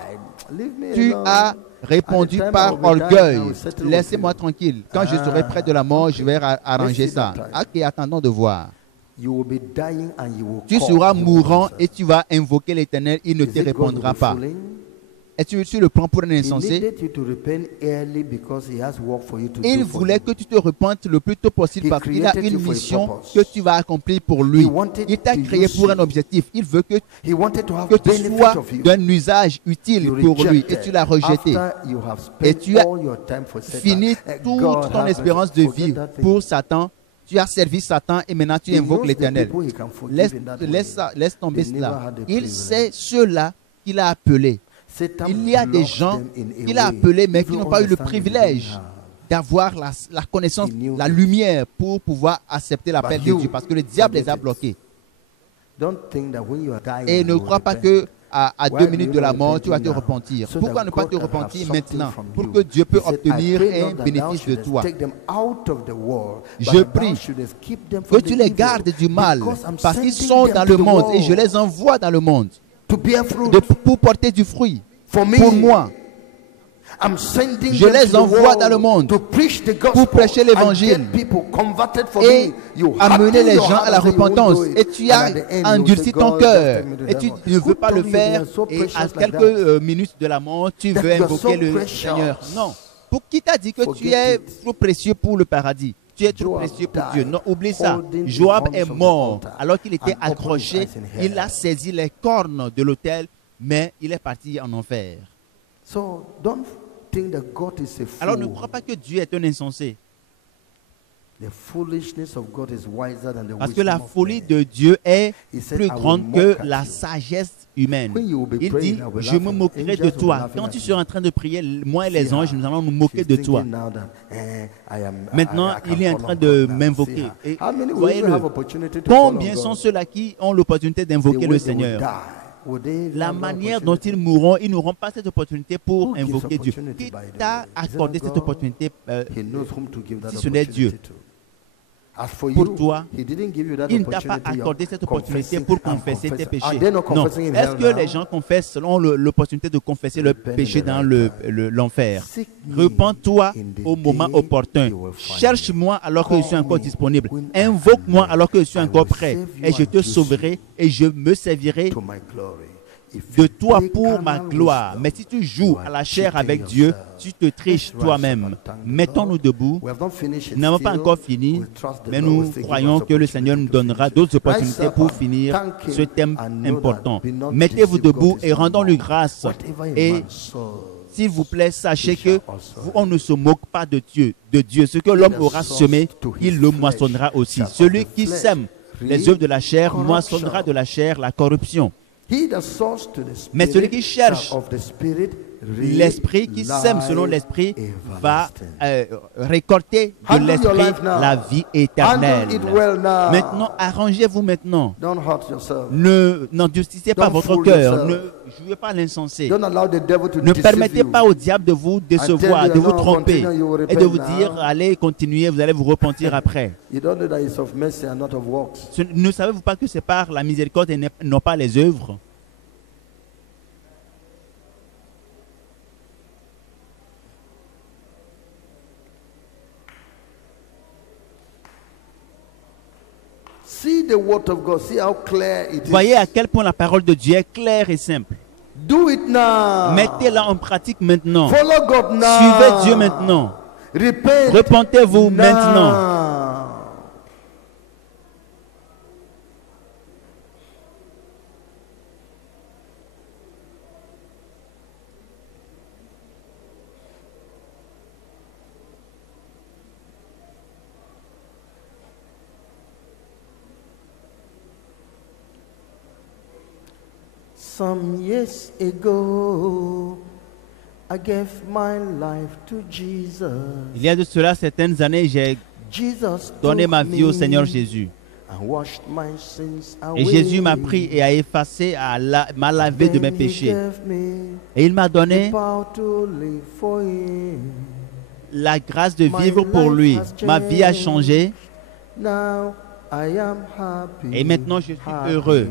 pride, leave me Tu alone. as At répondu the time I par will be dying, I orgueil. will settle with Laissez-moi you. tranquille. Quand je serai près de la mort, je vais arranger Let's see ça. that time. Ok, attendons de voir. You will be dying and you will Tu call, seras he won't mourant answer. et tu vas invoquer l'Éternel, il ne Is te it God répondra will be pas. fooling? Et tu le prends pour un He insensé? needed you to repent early because he has work for you to Il do for voulait him. que tu te repentes le plus tôt possible He parce qu'il a created une you for a mission purpose. que tu vas accomplir pour lui. He wanted Il t'a to créé use pour un you. objectif. Il veut que He wanted to have tu benefit sois of you. d'un usage utile You pour lui et rejected. tu l'as rejeté. After you have Et spent tu as all your time for Satan, Fini God toute ton have espérance mercy. de Forget vie that thing. pour Satan. Tu as servi Satan et maintenant tu He invoques knows the l'Éternel. people he can forgive Laisse, in that way. laisse tomber They never cela. had the Il privilege. sait ceux-là qu'il a appelés. Satan Il y a des blocks gens them in a qu'il a way. appelés mais If qui you n'ont pas eu le understand, he privilège didn't have. d'avoir la connaissance, He knew la it. lumière pour pouvoir accepter l'appel But de you Dieu parce que le diable les forget a it. bloqués. Don't think that when you are dying, Et ne you crois will pas repent. que à Why 2 do minutes you de la not mort, tu vas repenting te now? repentir. So Pourquoi that ne pas God te can have repentir something maintenant from pour you. que Dieu peut He said, obtenir I pray un not that thou bénéfice de shouldest toi? take them out of the world, but Je that thou prie shouldest keep them Que from tu the les evil, gardes du mal because I'm parce qu'ils sending sont them dans to le the monde et je world les envoie dans le monde to bear fruit. pour porter du fruit. For me, Pour moi, I'm sending je them les to the envoie world dans le monde to preach the gospel pour prêcher and l'évangile get people converted for et me. You amener harden les your gens heart à la and say you won't repentance. do it. Et tu And as at the end, you will endurci say, ton God, just cœur take me to et tu heaven. ne veux Who pas le told you they faire are so et precious à like quelques that? minutes de la mort, tu That veux you are invoquer so le precious. Seigneur. Non. Pour qui t'a dit que tu Forget es it. trop précieux pour le paradis? Tu es trop Joab précieux pour died, Dieu. Non, oublie ça. holding the Joab horns est of the mort altar alors qu'il était and opened his accroché. eyes in hell. Il a saisi les cornes de l'autel, mais il est parti en enfer. So don't think that God is a fool. Alors ne crois pas que Dieu est un insensé. The foolishness of God is wiser than the Parce que la wisdom of folie man. de Dieu est He said, plus I will grande mock que at la you. sagesse humaine. When you will be Il praying, dit, I will je laugh me at- moquerai angels de will be toi. laughing Quand at tu you. seras en train de prier, moi et les See anges, her. nous allons nous moquer She's de toi. thinking now that, I am- Maintenant, I can il est en call train on de God now. m'invoquer. See her. Et How many will voyez-le. have opportunity to call on Combien God? sont ceux-là qui ont l'opportunité The d'invoquer way le they will Seigneur? die. Will they La have the manière dont opportunity? ils mourront, ils n'auront pas cette opportunité pour Who gives invoquer Dieu. opportunity, Qui by the t'a way? Is it accordé not cette God? opportunité He knows whom to give that si ce n'est Dieu? opportunity to. As for Pour you, toi, he didn't give you that il ne t'a pas opportunity of accordé cette opportunité confessing pour and confesser tes confessing. péchés. Are they not Non. confessing in Est-ce hell que now? les gens confessent selon l'opportunité de confesser le Repent in péché the dans right l'enfer? Seek me Repends-toi in the au moment day opportun. you will find Cherche-moi alors que je suis Call encore me disponible. when I am Invoque-moi ready. alors que je suis I encore will prêt. save you Et je and te use sauverai et je me servirai to my glory. If de you toi play pour ma carnal gloire. wisdom, Mais si tu you joues are à la chair cheating avec Dieu, yourself. tu te triches Let's rise up toi-même. and thank the Mettons-nous Lord. debout. We have not finished it Nous n'avons pas still. encore fini, We trust the mais Lord nous will still give croyons us que le Seigneur nous opportunity to donnera finish it. d'autres Rise opportunités up pour and finir thank ce him thème and know important. that be not Mettez-vous deceived, debout God is et not rendons-lui mocked. grâce. Whatever a Et man sows, s'il vous plaît, sachez he shall que also on ne se moque pas de Dieu. Ce que l'homme aura semé, il le moissonnera aussi. Celui qui sème les œuvres de la chair moissonnera de la chair la corruption. He that sows to the spirit Mais celui qui cherche shall of the spirit reap l'esprit, qui sème selon life l'esprit, va everlasting. récolter de Handle your l'esprit life now. la vie éternelle. Handle it well now. Maintenant, arrangez-vous maintenant. Don't hurt yourself. N'endurcissez pas Don't votre fool cœur. yourself. Ne jouez pas l'insensé. Don't allow the devil to Ne deceive permettez you. pas au diable de vous décevoir, I tell you, de vous now, tromper continue, you will et de vous repent dire now. allez, continuez, vous allez vous repentir après. You don't know that it's of mercy and not of works. Ne savez-vous pas que c'est par la miséricorde et non pas les œuvres? See the word of God. See how clear it is. Voyez à quel point la parole de Dieu est claire et simple. Do it now. Mettez-la en pratique maintenant. Follow God now. Suivez Dieu maintenant. Repent Repentez-vous now. maintenant. Some years ago, I gave my life to Jesus. Il y a de cela certaines années, j'ai Jesus donné took ma vie au me Seigneur Jésus. and washed my sins Et away. Jésus m'a pris et a effacé, m'a lavé de mes Then he péchés. gave me Et il m'a the donné power to live for him. la grâce de vivre pour lui. Ma vie a changé Now I am happy. et maintenant je suis happy. heureux.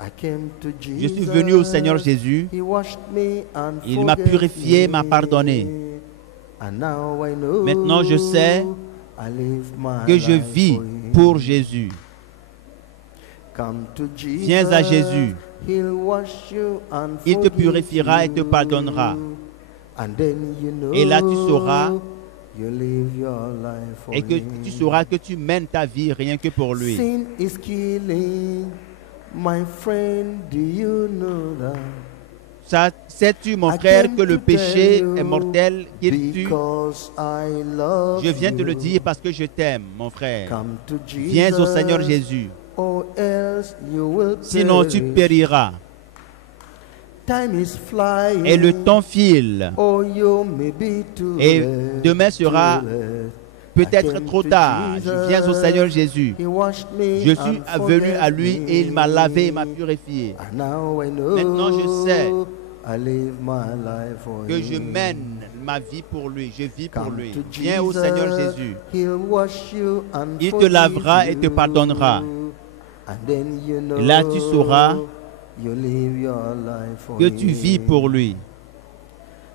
I came to Je suis venu au Seigneur Jesus. Jésus. He washed me and Il m'a forgave purifié, me. m'a pardonné. And now I know Maintenant je sais I live my que je life vis for him. pour Jésus. Come to Jesus. Viens à Jésus. He'll wash you and Il te forgive purifiera et te you. pardonnera. And then you know Et là tu sauras you live your life for et que him. tu sauras que tu mènes ta vie rien que pour lui. Sin is killing, my friend. Do you know that? Ça, sais-tu, mon frère, que le péché est mortel, qu'il tue? Because I love Je viens te le you. dire parce que je t'aime, mon frère. Come to Jesus, Viens au Seigneur Jésus. or else you will Sinon tu perish. périras. Time is flying, Et le temps file. oh, you may be too Et late, demain sera too late. peut-être I trop came to tard. Jesus. Je viens au Seigneur Jésus. He washed me Je suis and venu à forgave lui me. et il m'a lavé et m'a purifié. And now I know Maintenant, je sais I live my life for Que je him. mène ma vie pour lui. Je vis pour Come lui. to Viens au Jesus, Seigneur Jésus. He'll wash you and Il te forgive lavera et te you. pardonnera. And then you know Là, tu sauras you live your life for que tu him. vis pour lui.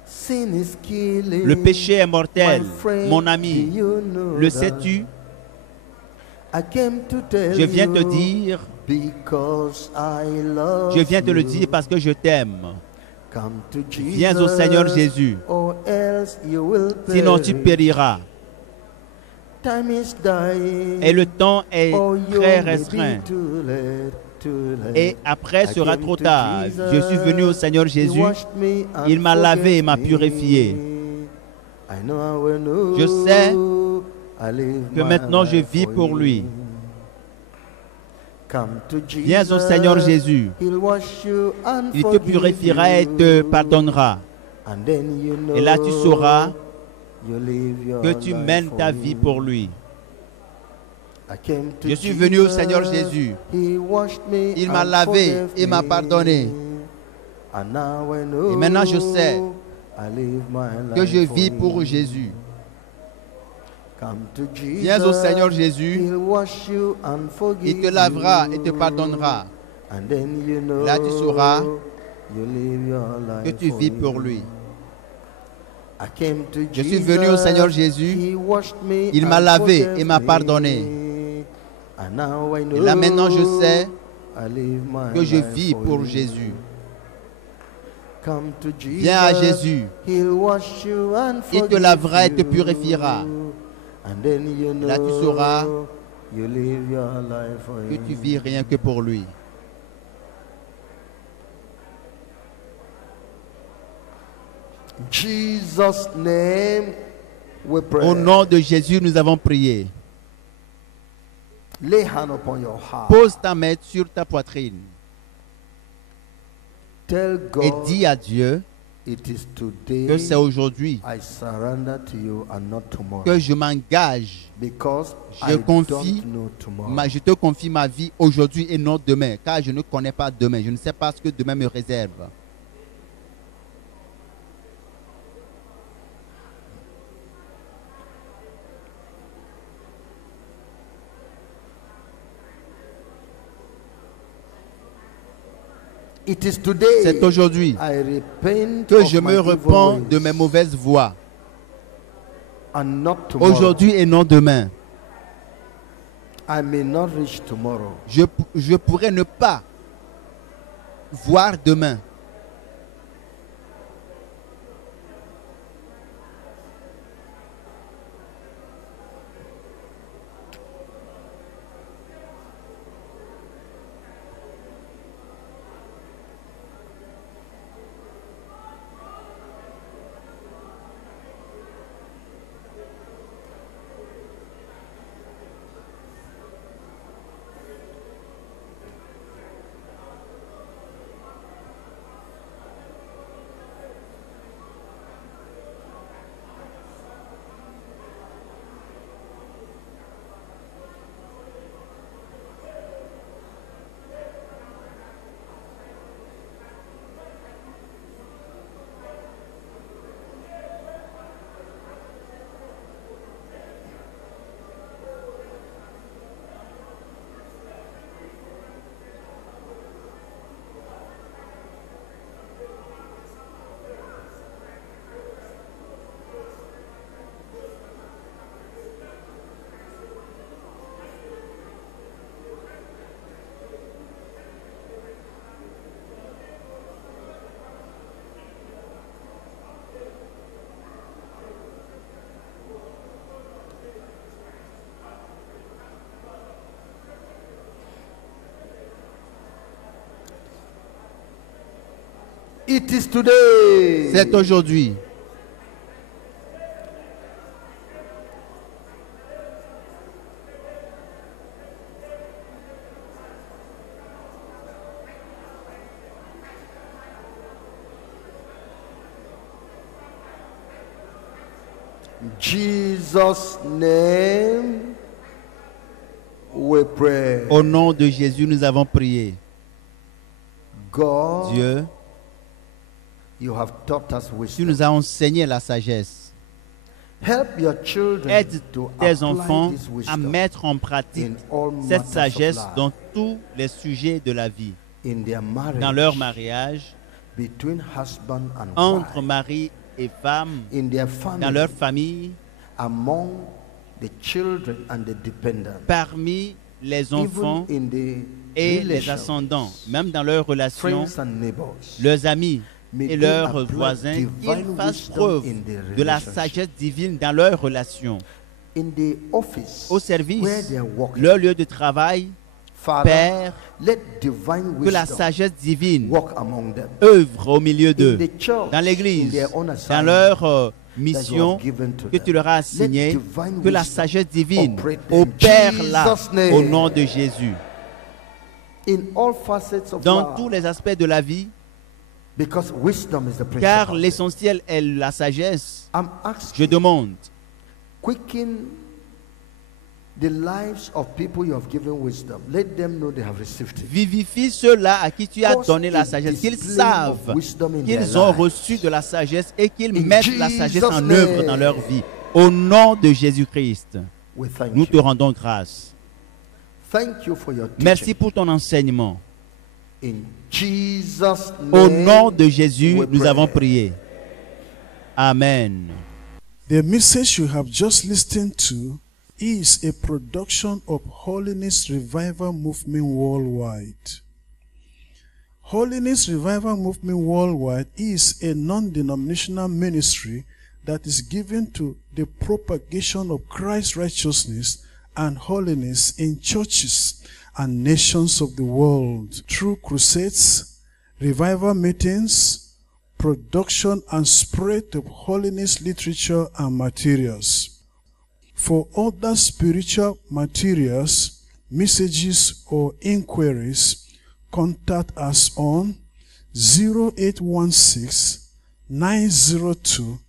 Sin is killing, Le péché est mortel, my friend, mon ami. do you know Le that? sais-tu? I came to tell Je viens te you dire, because I love je viens te le you. dire parce que je t'aime. Come to Jesus, Viens au Seigneur Jésus. or else you will Sinon tu perish. périras. Time is dying, Et le temps est oh, you très may be restreint. too late, too late. Et après I sera came trop to tard. Jesus, Je suis venu au Seigneur He Jésus. washed me and Il m'a lavé et m'a forgave purifié. me. I know I will know Je sais I live que my maintenant je life vis for pour lui. him. Come to Jesus, Viens au Seigneur Jésus. He'll wash you and Il te forgive purifiera et you. te pardonnera. And then you know Et là tu sauras you live your que tu life mènes for ta him. vie pour lui. I came to Je suis venu au Jesus, Seigneur Jésus. He washed me Il m'a and lavé forgave et m'a me. pardonné. And now I know Et maintenant je sais I live my que life je for vis him. pour Jésus. Come to Jesus, Viens au Seigneur Jésus. He'll wash you and forgive Il te lavera you. et te pardonnera. And then you know Là, tu sauras you live your life Que tu for vis him. pour lui. I came to Je suis Jesus, venu au Seigneur Jésus. He washed me Il m'a and lavé forgave et m'a me. pardonné. And now I know Et là maintenant je sais I live my que je life vis for pour him. Jésus. Come to Jesus, Viens à Jésus. He'll wash you and Il te forgive lavera et te you. purifiera. And then you know Là, tu sauras you live your life for Que him. tu vis rien que pour lui. Jesus' name we pray. Au nom de Jésus, nous avons prié. Lay hand upon your heart. Pose ta main sur ta poitrine Tell et God dis à Dieu it is today que c'est aujourd'hui I surrender to you and not tomorrow. que je m'engage. Because Je I confie don't know tomorrow. Je te confie ma vie aujourd'hui et non demain, car je ne connais pas demain. Je ne sais pas ce que demain me réserve. It is today C'est aujourd'hui I repent que of je my me evil repens ways de mes mauvaises voies. and not tomorrow. Aujourd'hui et non demain. I may not reach tomorrow. Je pourrais ne pas voir demain. It is today. C'est aujourd'hui. Jesus' name we pray. Au nom de Jésus, nous avons prié. God, Dieu, you have taught us tu wisdom. nous as enseigné la sagesse. Help your children Aide to tes apply enfants this à wisdom mettre en pratique in all cette matters of sagesse life, dans tous les sujets de la vie. in their marriage, Dans leur mariage, between husband and entre wife, mari et femme, in their family, dans leur famille, among the children and the dependents, parmi les enfants even in the et les relations, ascendants, même dans leurs relations, friends and neighbors. leurs amis May et they leurs apply voisins, divine qu'ils fassent wisdom preuve in their de la relationship. sagesse divine dans leurs relations. In the office Au service, where they are working, leur lieu de travail, Father, Père, let divine que la wisdom sagesse divine work among them. œuvre au milieu In d'eux, the church, dans in l'église, their own dans assignment leur that you mission have given to que tu them. leur as Let assignée, divine que la wisdom sagesse divine operate in opère là, Jesus' name. au nom de Jésus. In all facets of Dans life, tous les aspects de la vie, because wisdom is the car principle. l'essentiel est la sagesse, I'm je asking, demande, quicken the lives of people you have given wisdom. Let them know they have received it. vivifie ceux-là à qui tu as Cause donné la a sagesse, qu'ils display savent of wisdom in their qu'ils ont lives. reçu de la sagesse et qu'ils In mettent la sagesse en Jesus' œuvre name. dans leur vie. Au nom de Jésus-Christ, We thank nous te you. rendons grâce. Thank you for your teaching. Merci pour ton enseignement. In Jesus' Au name, nom de Jésus, we nous pray. avons prié. Amen. The message you have just listened to is a production of Holiness Revival Movement Worldwide. Holiness Revival Movement Worldwide is a non-denominational ministry that is given to the propagation of Christ's righteousness and holiness in churches and nations of the world through crusades, revival meetings, production and spread of holiness literature and materials. For other spiritual materials, messages or inquiries, contact us on 0816 902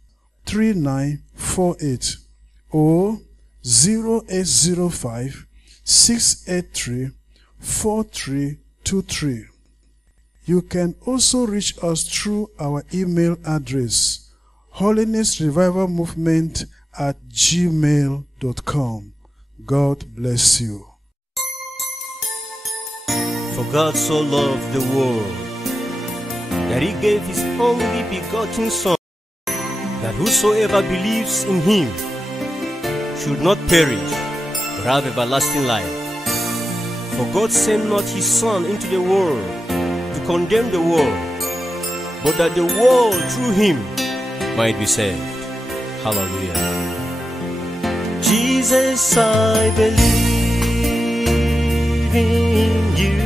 3948 or 0805 683 4323. You can also reach us through our email address, holinessrevivalmovement@gmail.com. God bless you. For God so loved the world that he gave his only begotten Son, that whosoever believes in him should not perish, but have everlasting life. For God sent not his Son into the world to condemn the world, but that the world through him might be saved. Hallelujah. Jesus, I believe in you.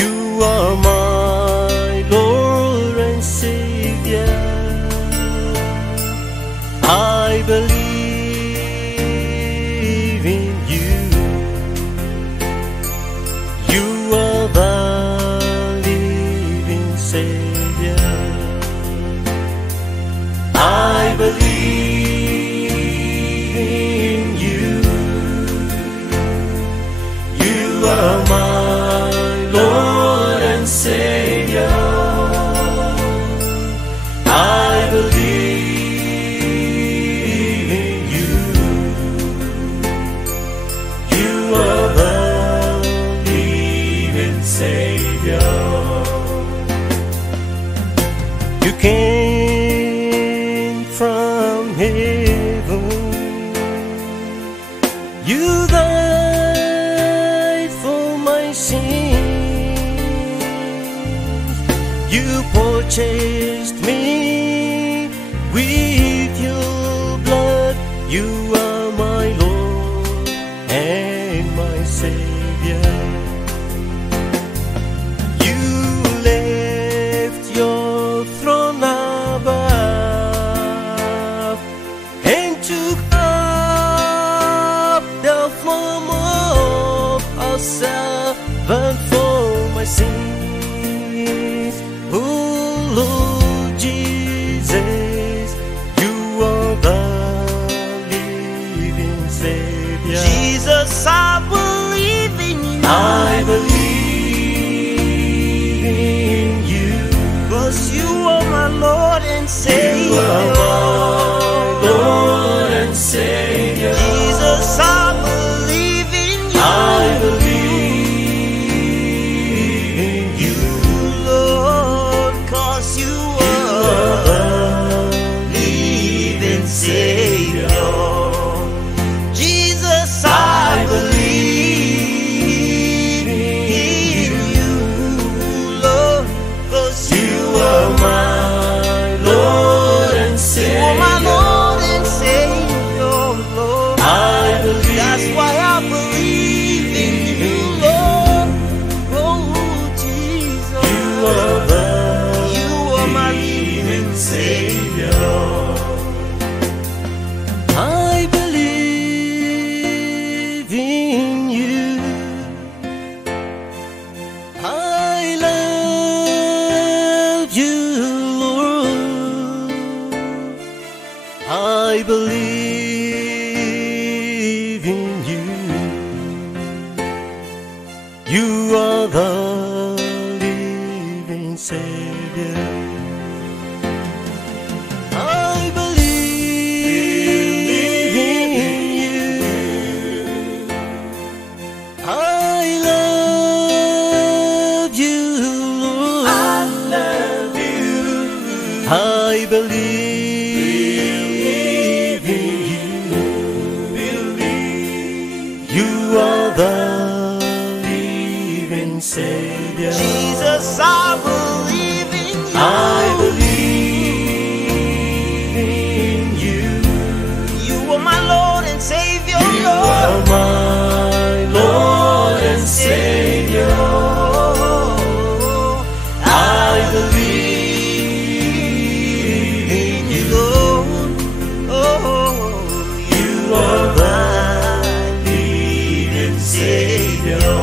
You are my Lord and Savior. I believe in you. You are the living Savior. I believe in you. You are my Lord and Savior. I believe in you. You are the living Savior. You came from heaven. You died for my sins. You purchased me with your blood. You are my Lord and my Savior. You Savior. Lord and Savior. Jesus, I believe in you. I believe in you, Lord, 'cause you are the living Savior. Jesus, I believe in you, Lord, 'cause you are my Lord and Savior. You are my Lord and Savior, Lord. I believe. That's why I believe in you, Lord. Oh, Jesus. You are my living Savior. I believe in you. I love you, Lord. I believe in you. You are the living Savior. I believe in you. I love you, Lord. I love you. I believe in you. You are the living Savior. Jesus, I believe in you. I believe in you. You are my Lord and Savior, Lord. You are my Lord and Savior. I believe in you, Lord. Oh, you are my living Savior.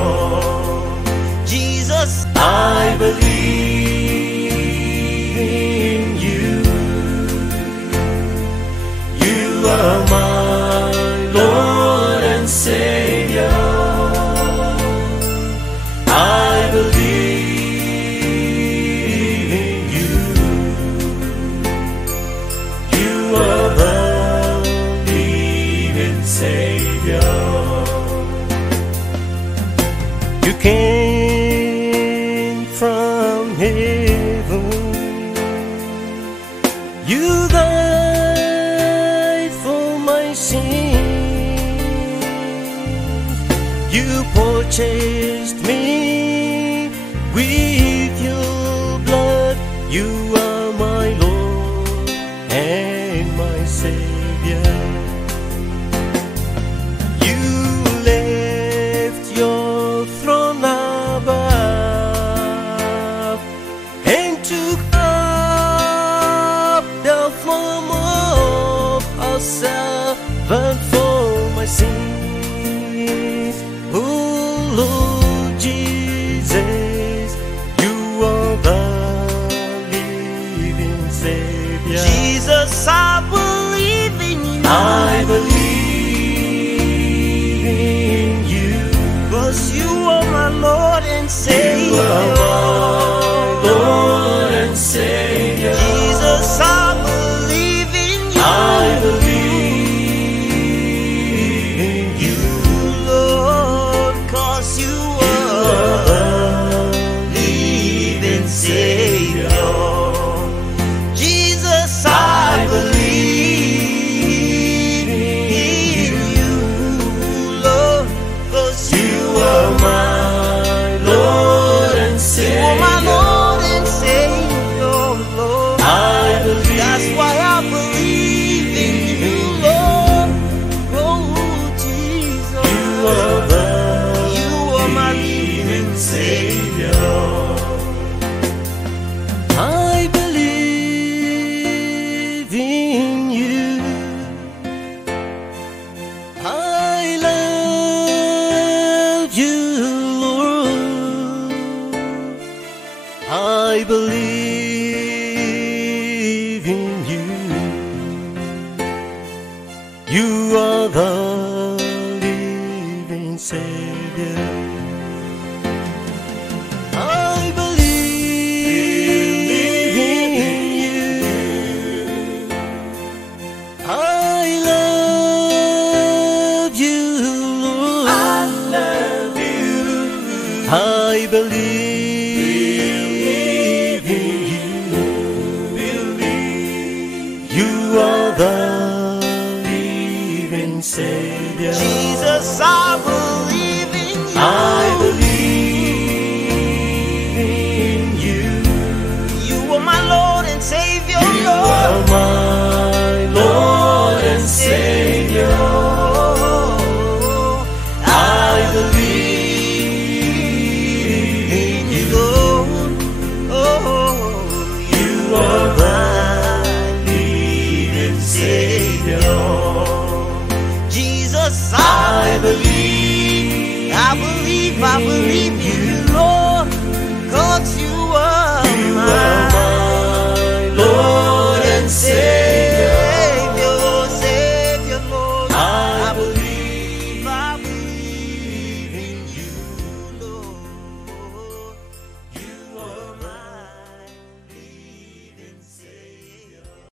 Jesus, I believe in you. You are my Lord and Savior. I believe in you. You are the living Savior. You came from heaven. You died for my sins. You purchased me with your blood. You are my Lord and my Savior. You left your throne above and took up the form of a servant for my sins. Oh Lord Jesus, you are the living Savior. Jesus, I believe in you. I believe in you. 'Cause you are my Lord and Savior. You are my Lord and Savior. Jesus, I believe in you. I believe in you, Lord, 'cause you are the living Savior. Jesus, I believe in you, Lord, 'cause you are my Lord and Savior. You are my Lord and Savior, Lord. I believe. That's why I believe in you, Lord. Oh, Jesus. You are my living Savior. I believe in you. I love you, Lord. I believe in you. You are the living Savior. I believe in you. You are the living Savior. Jesus, I believe.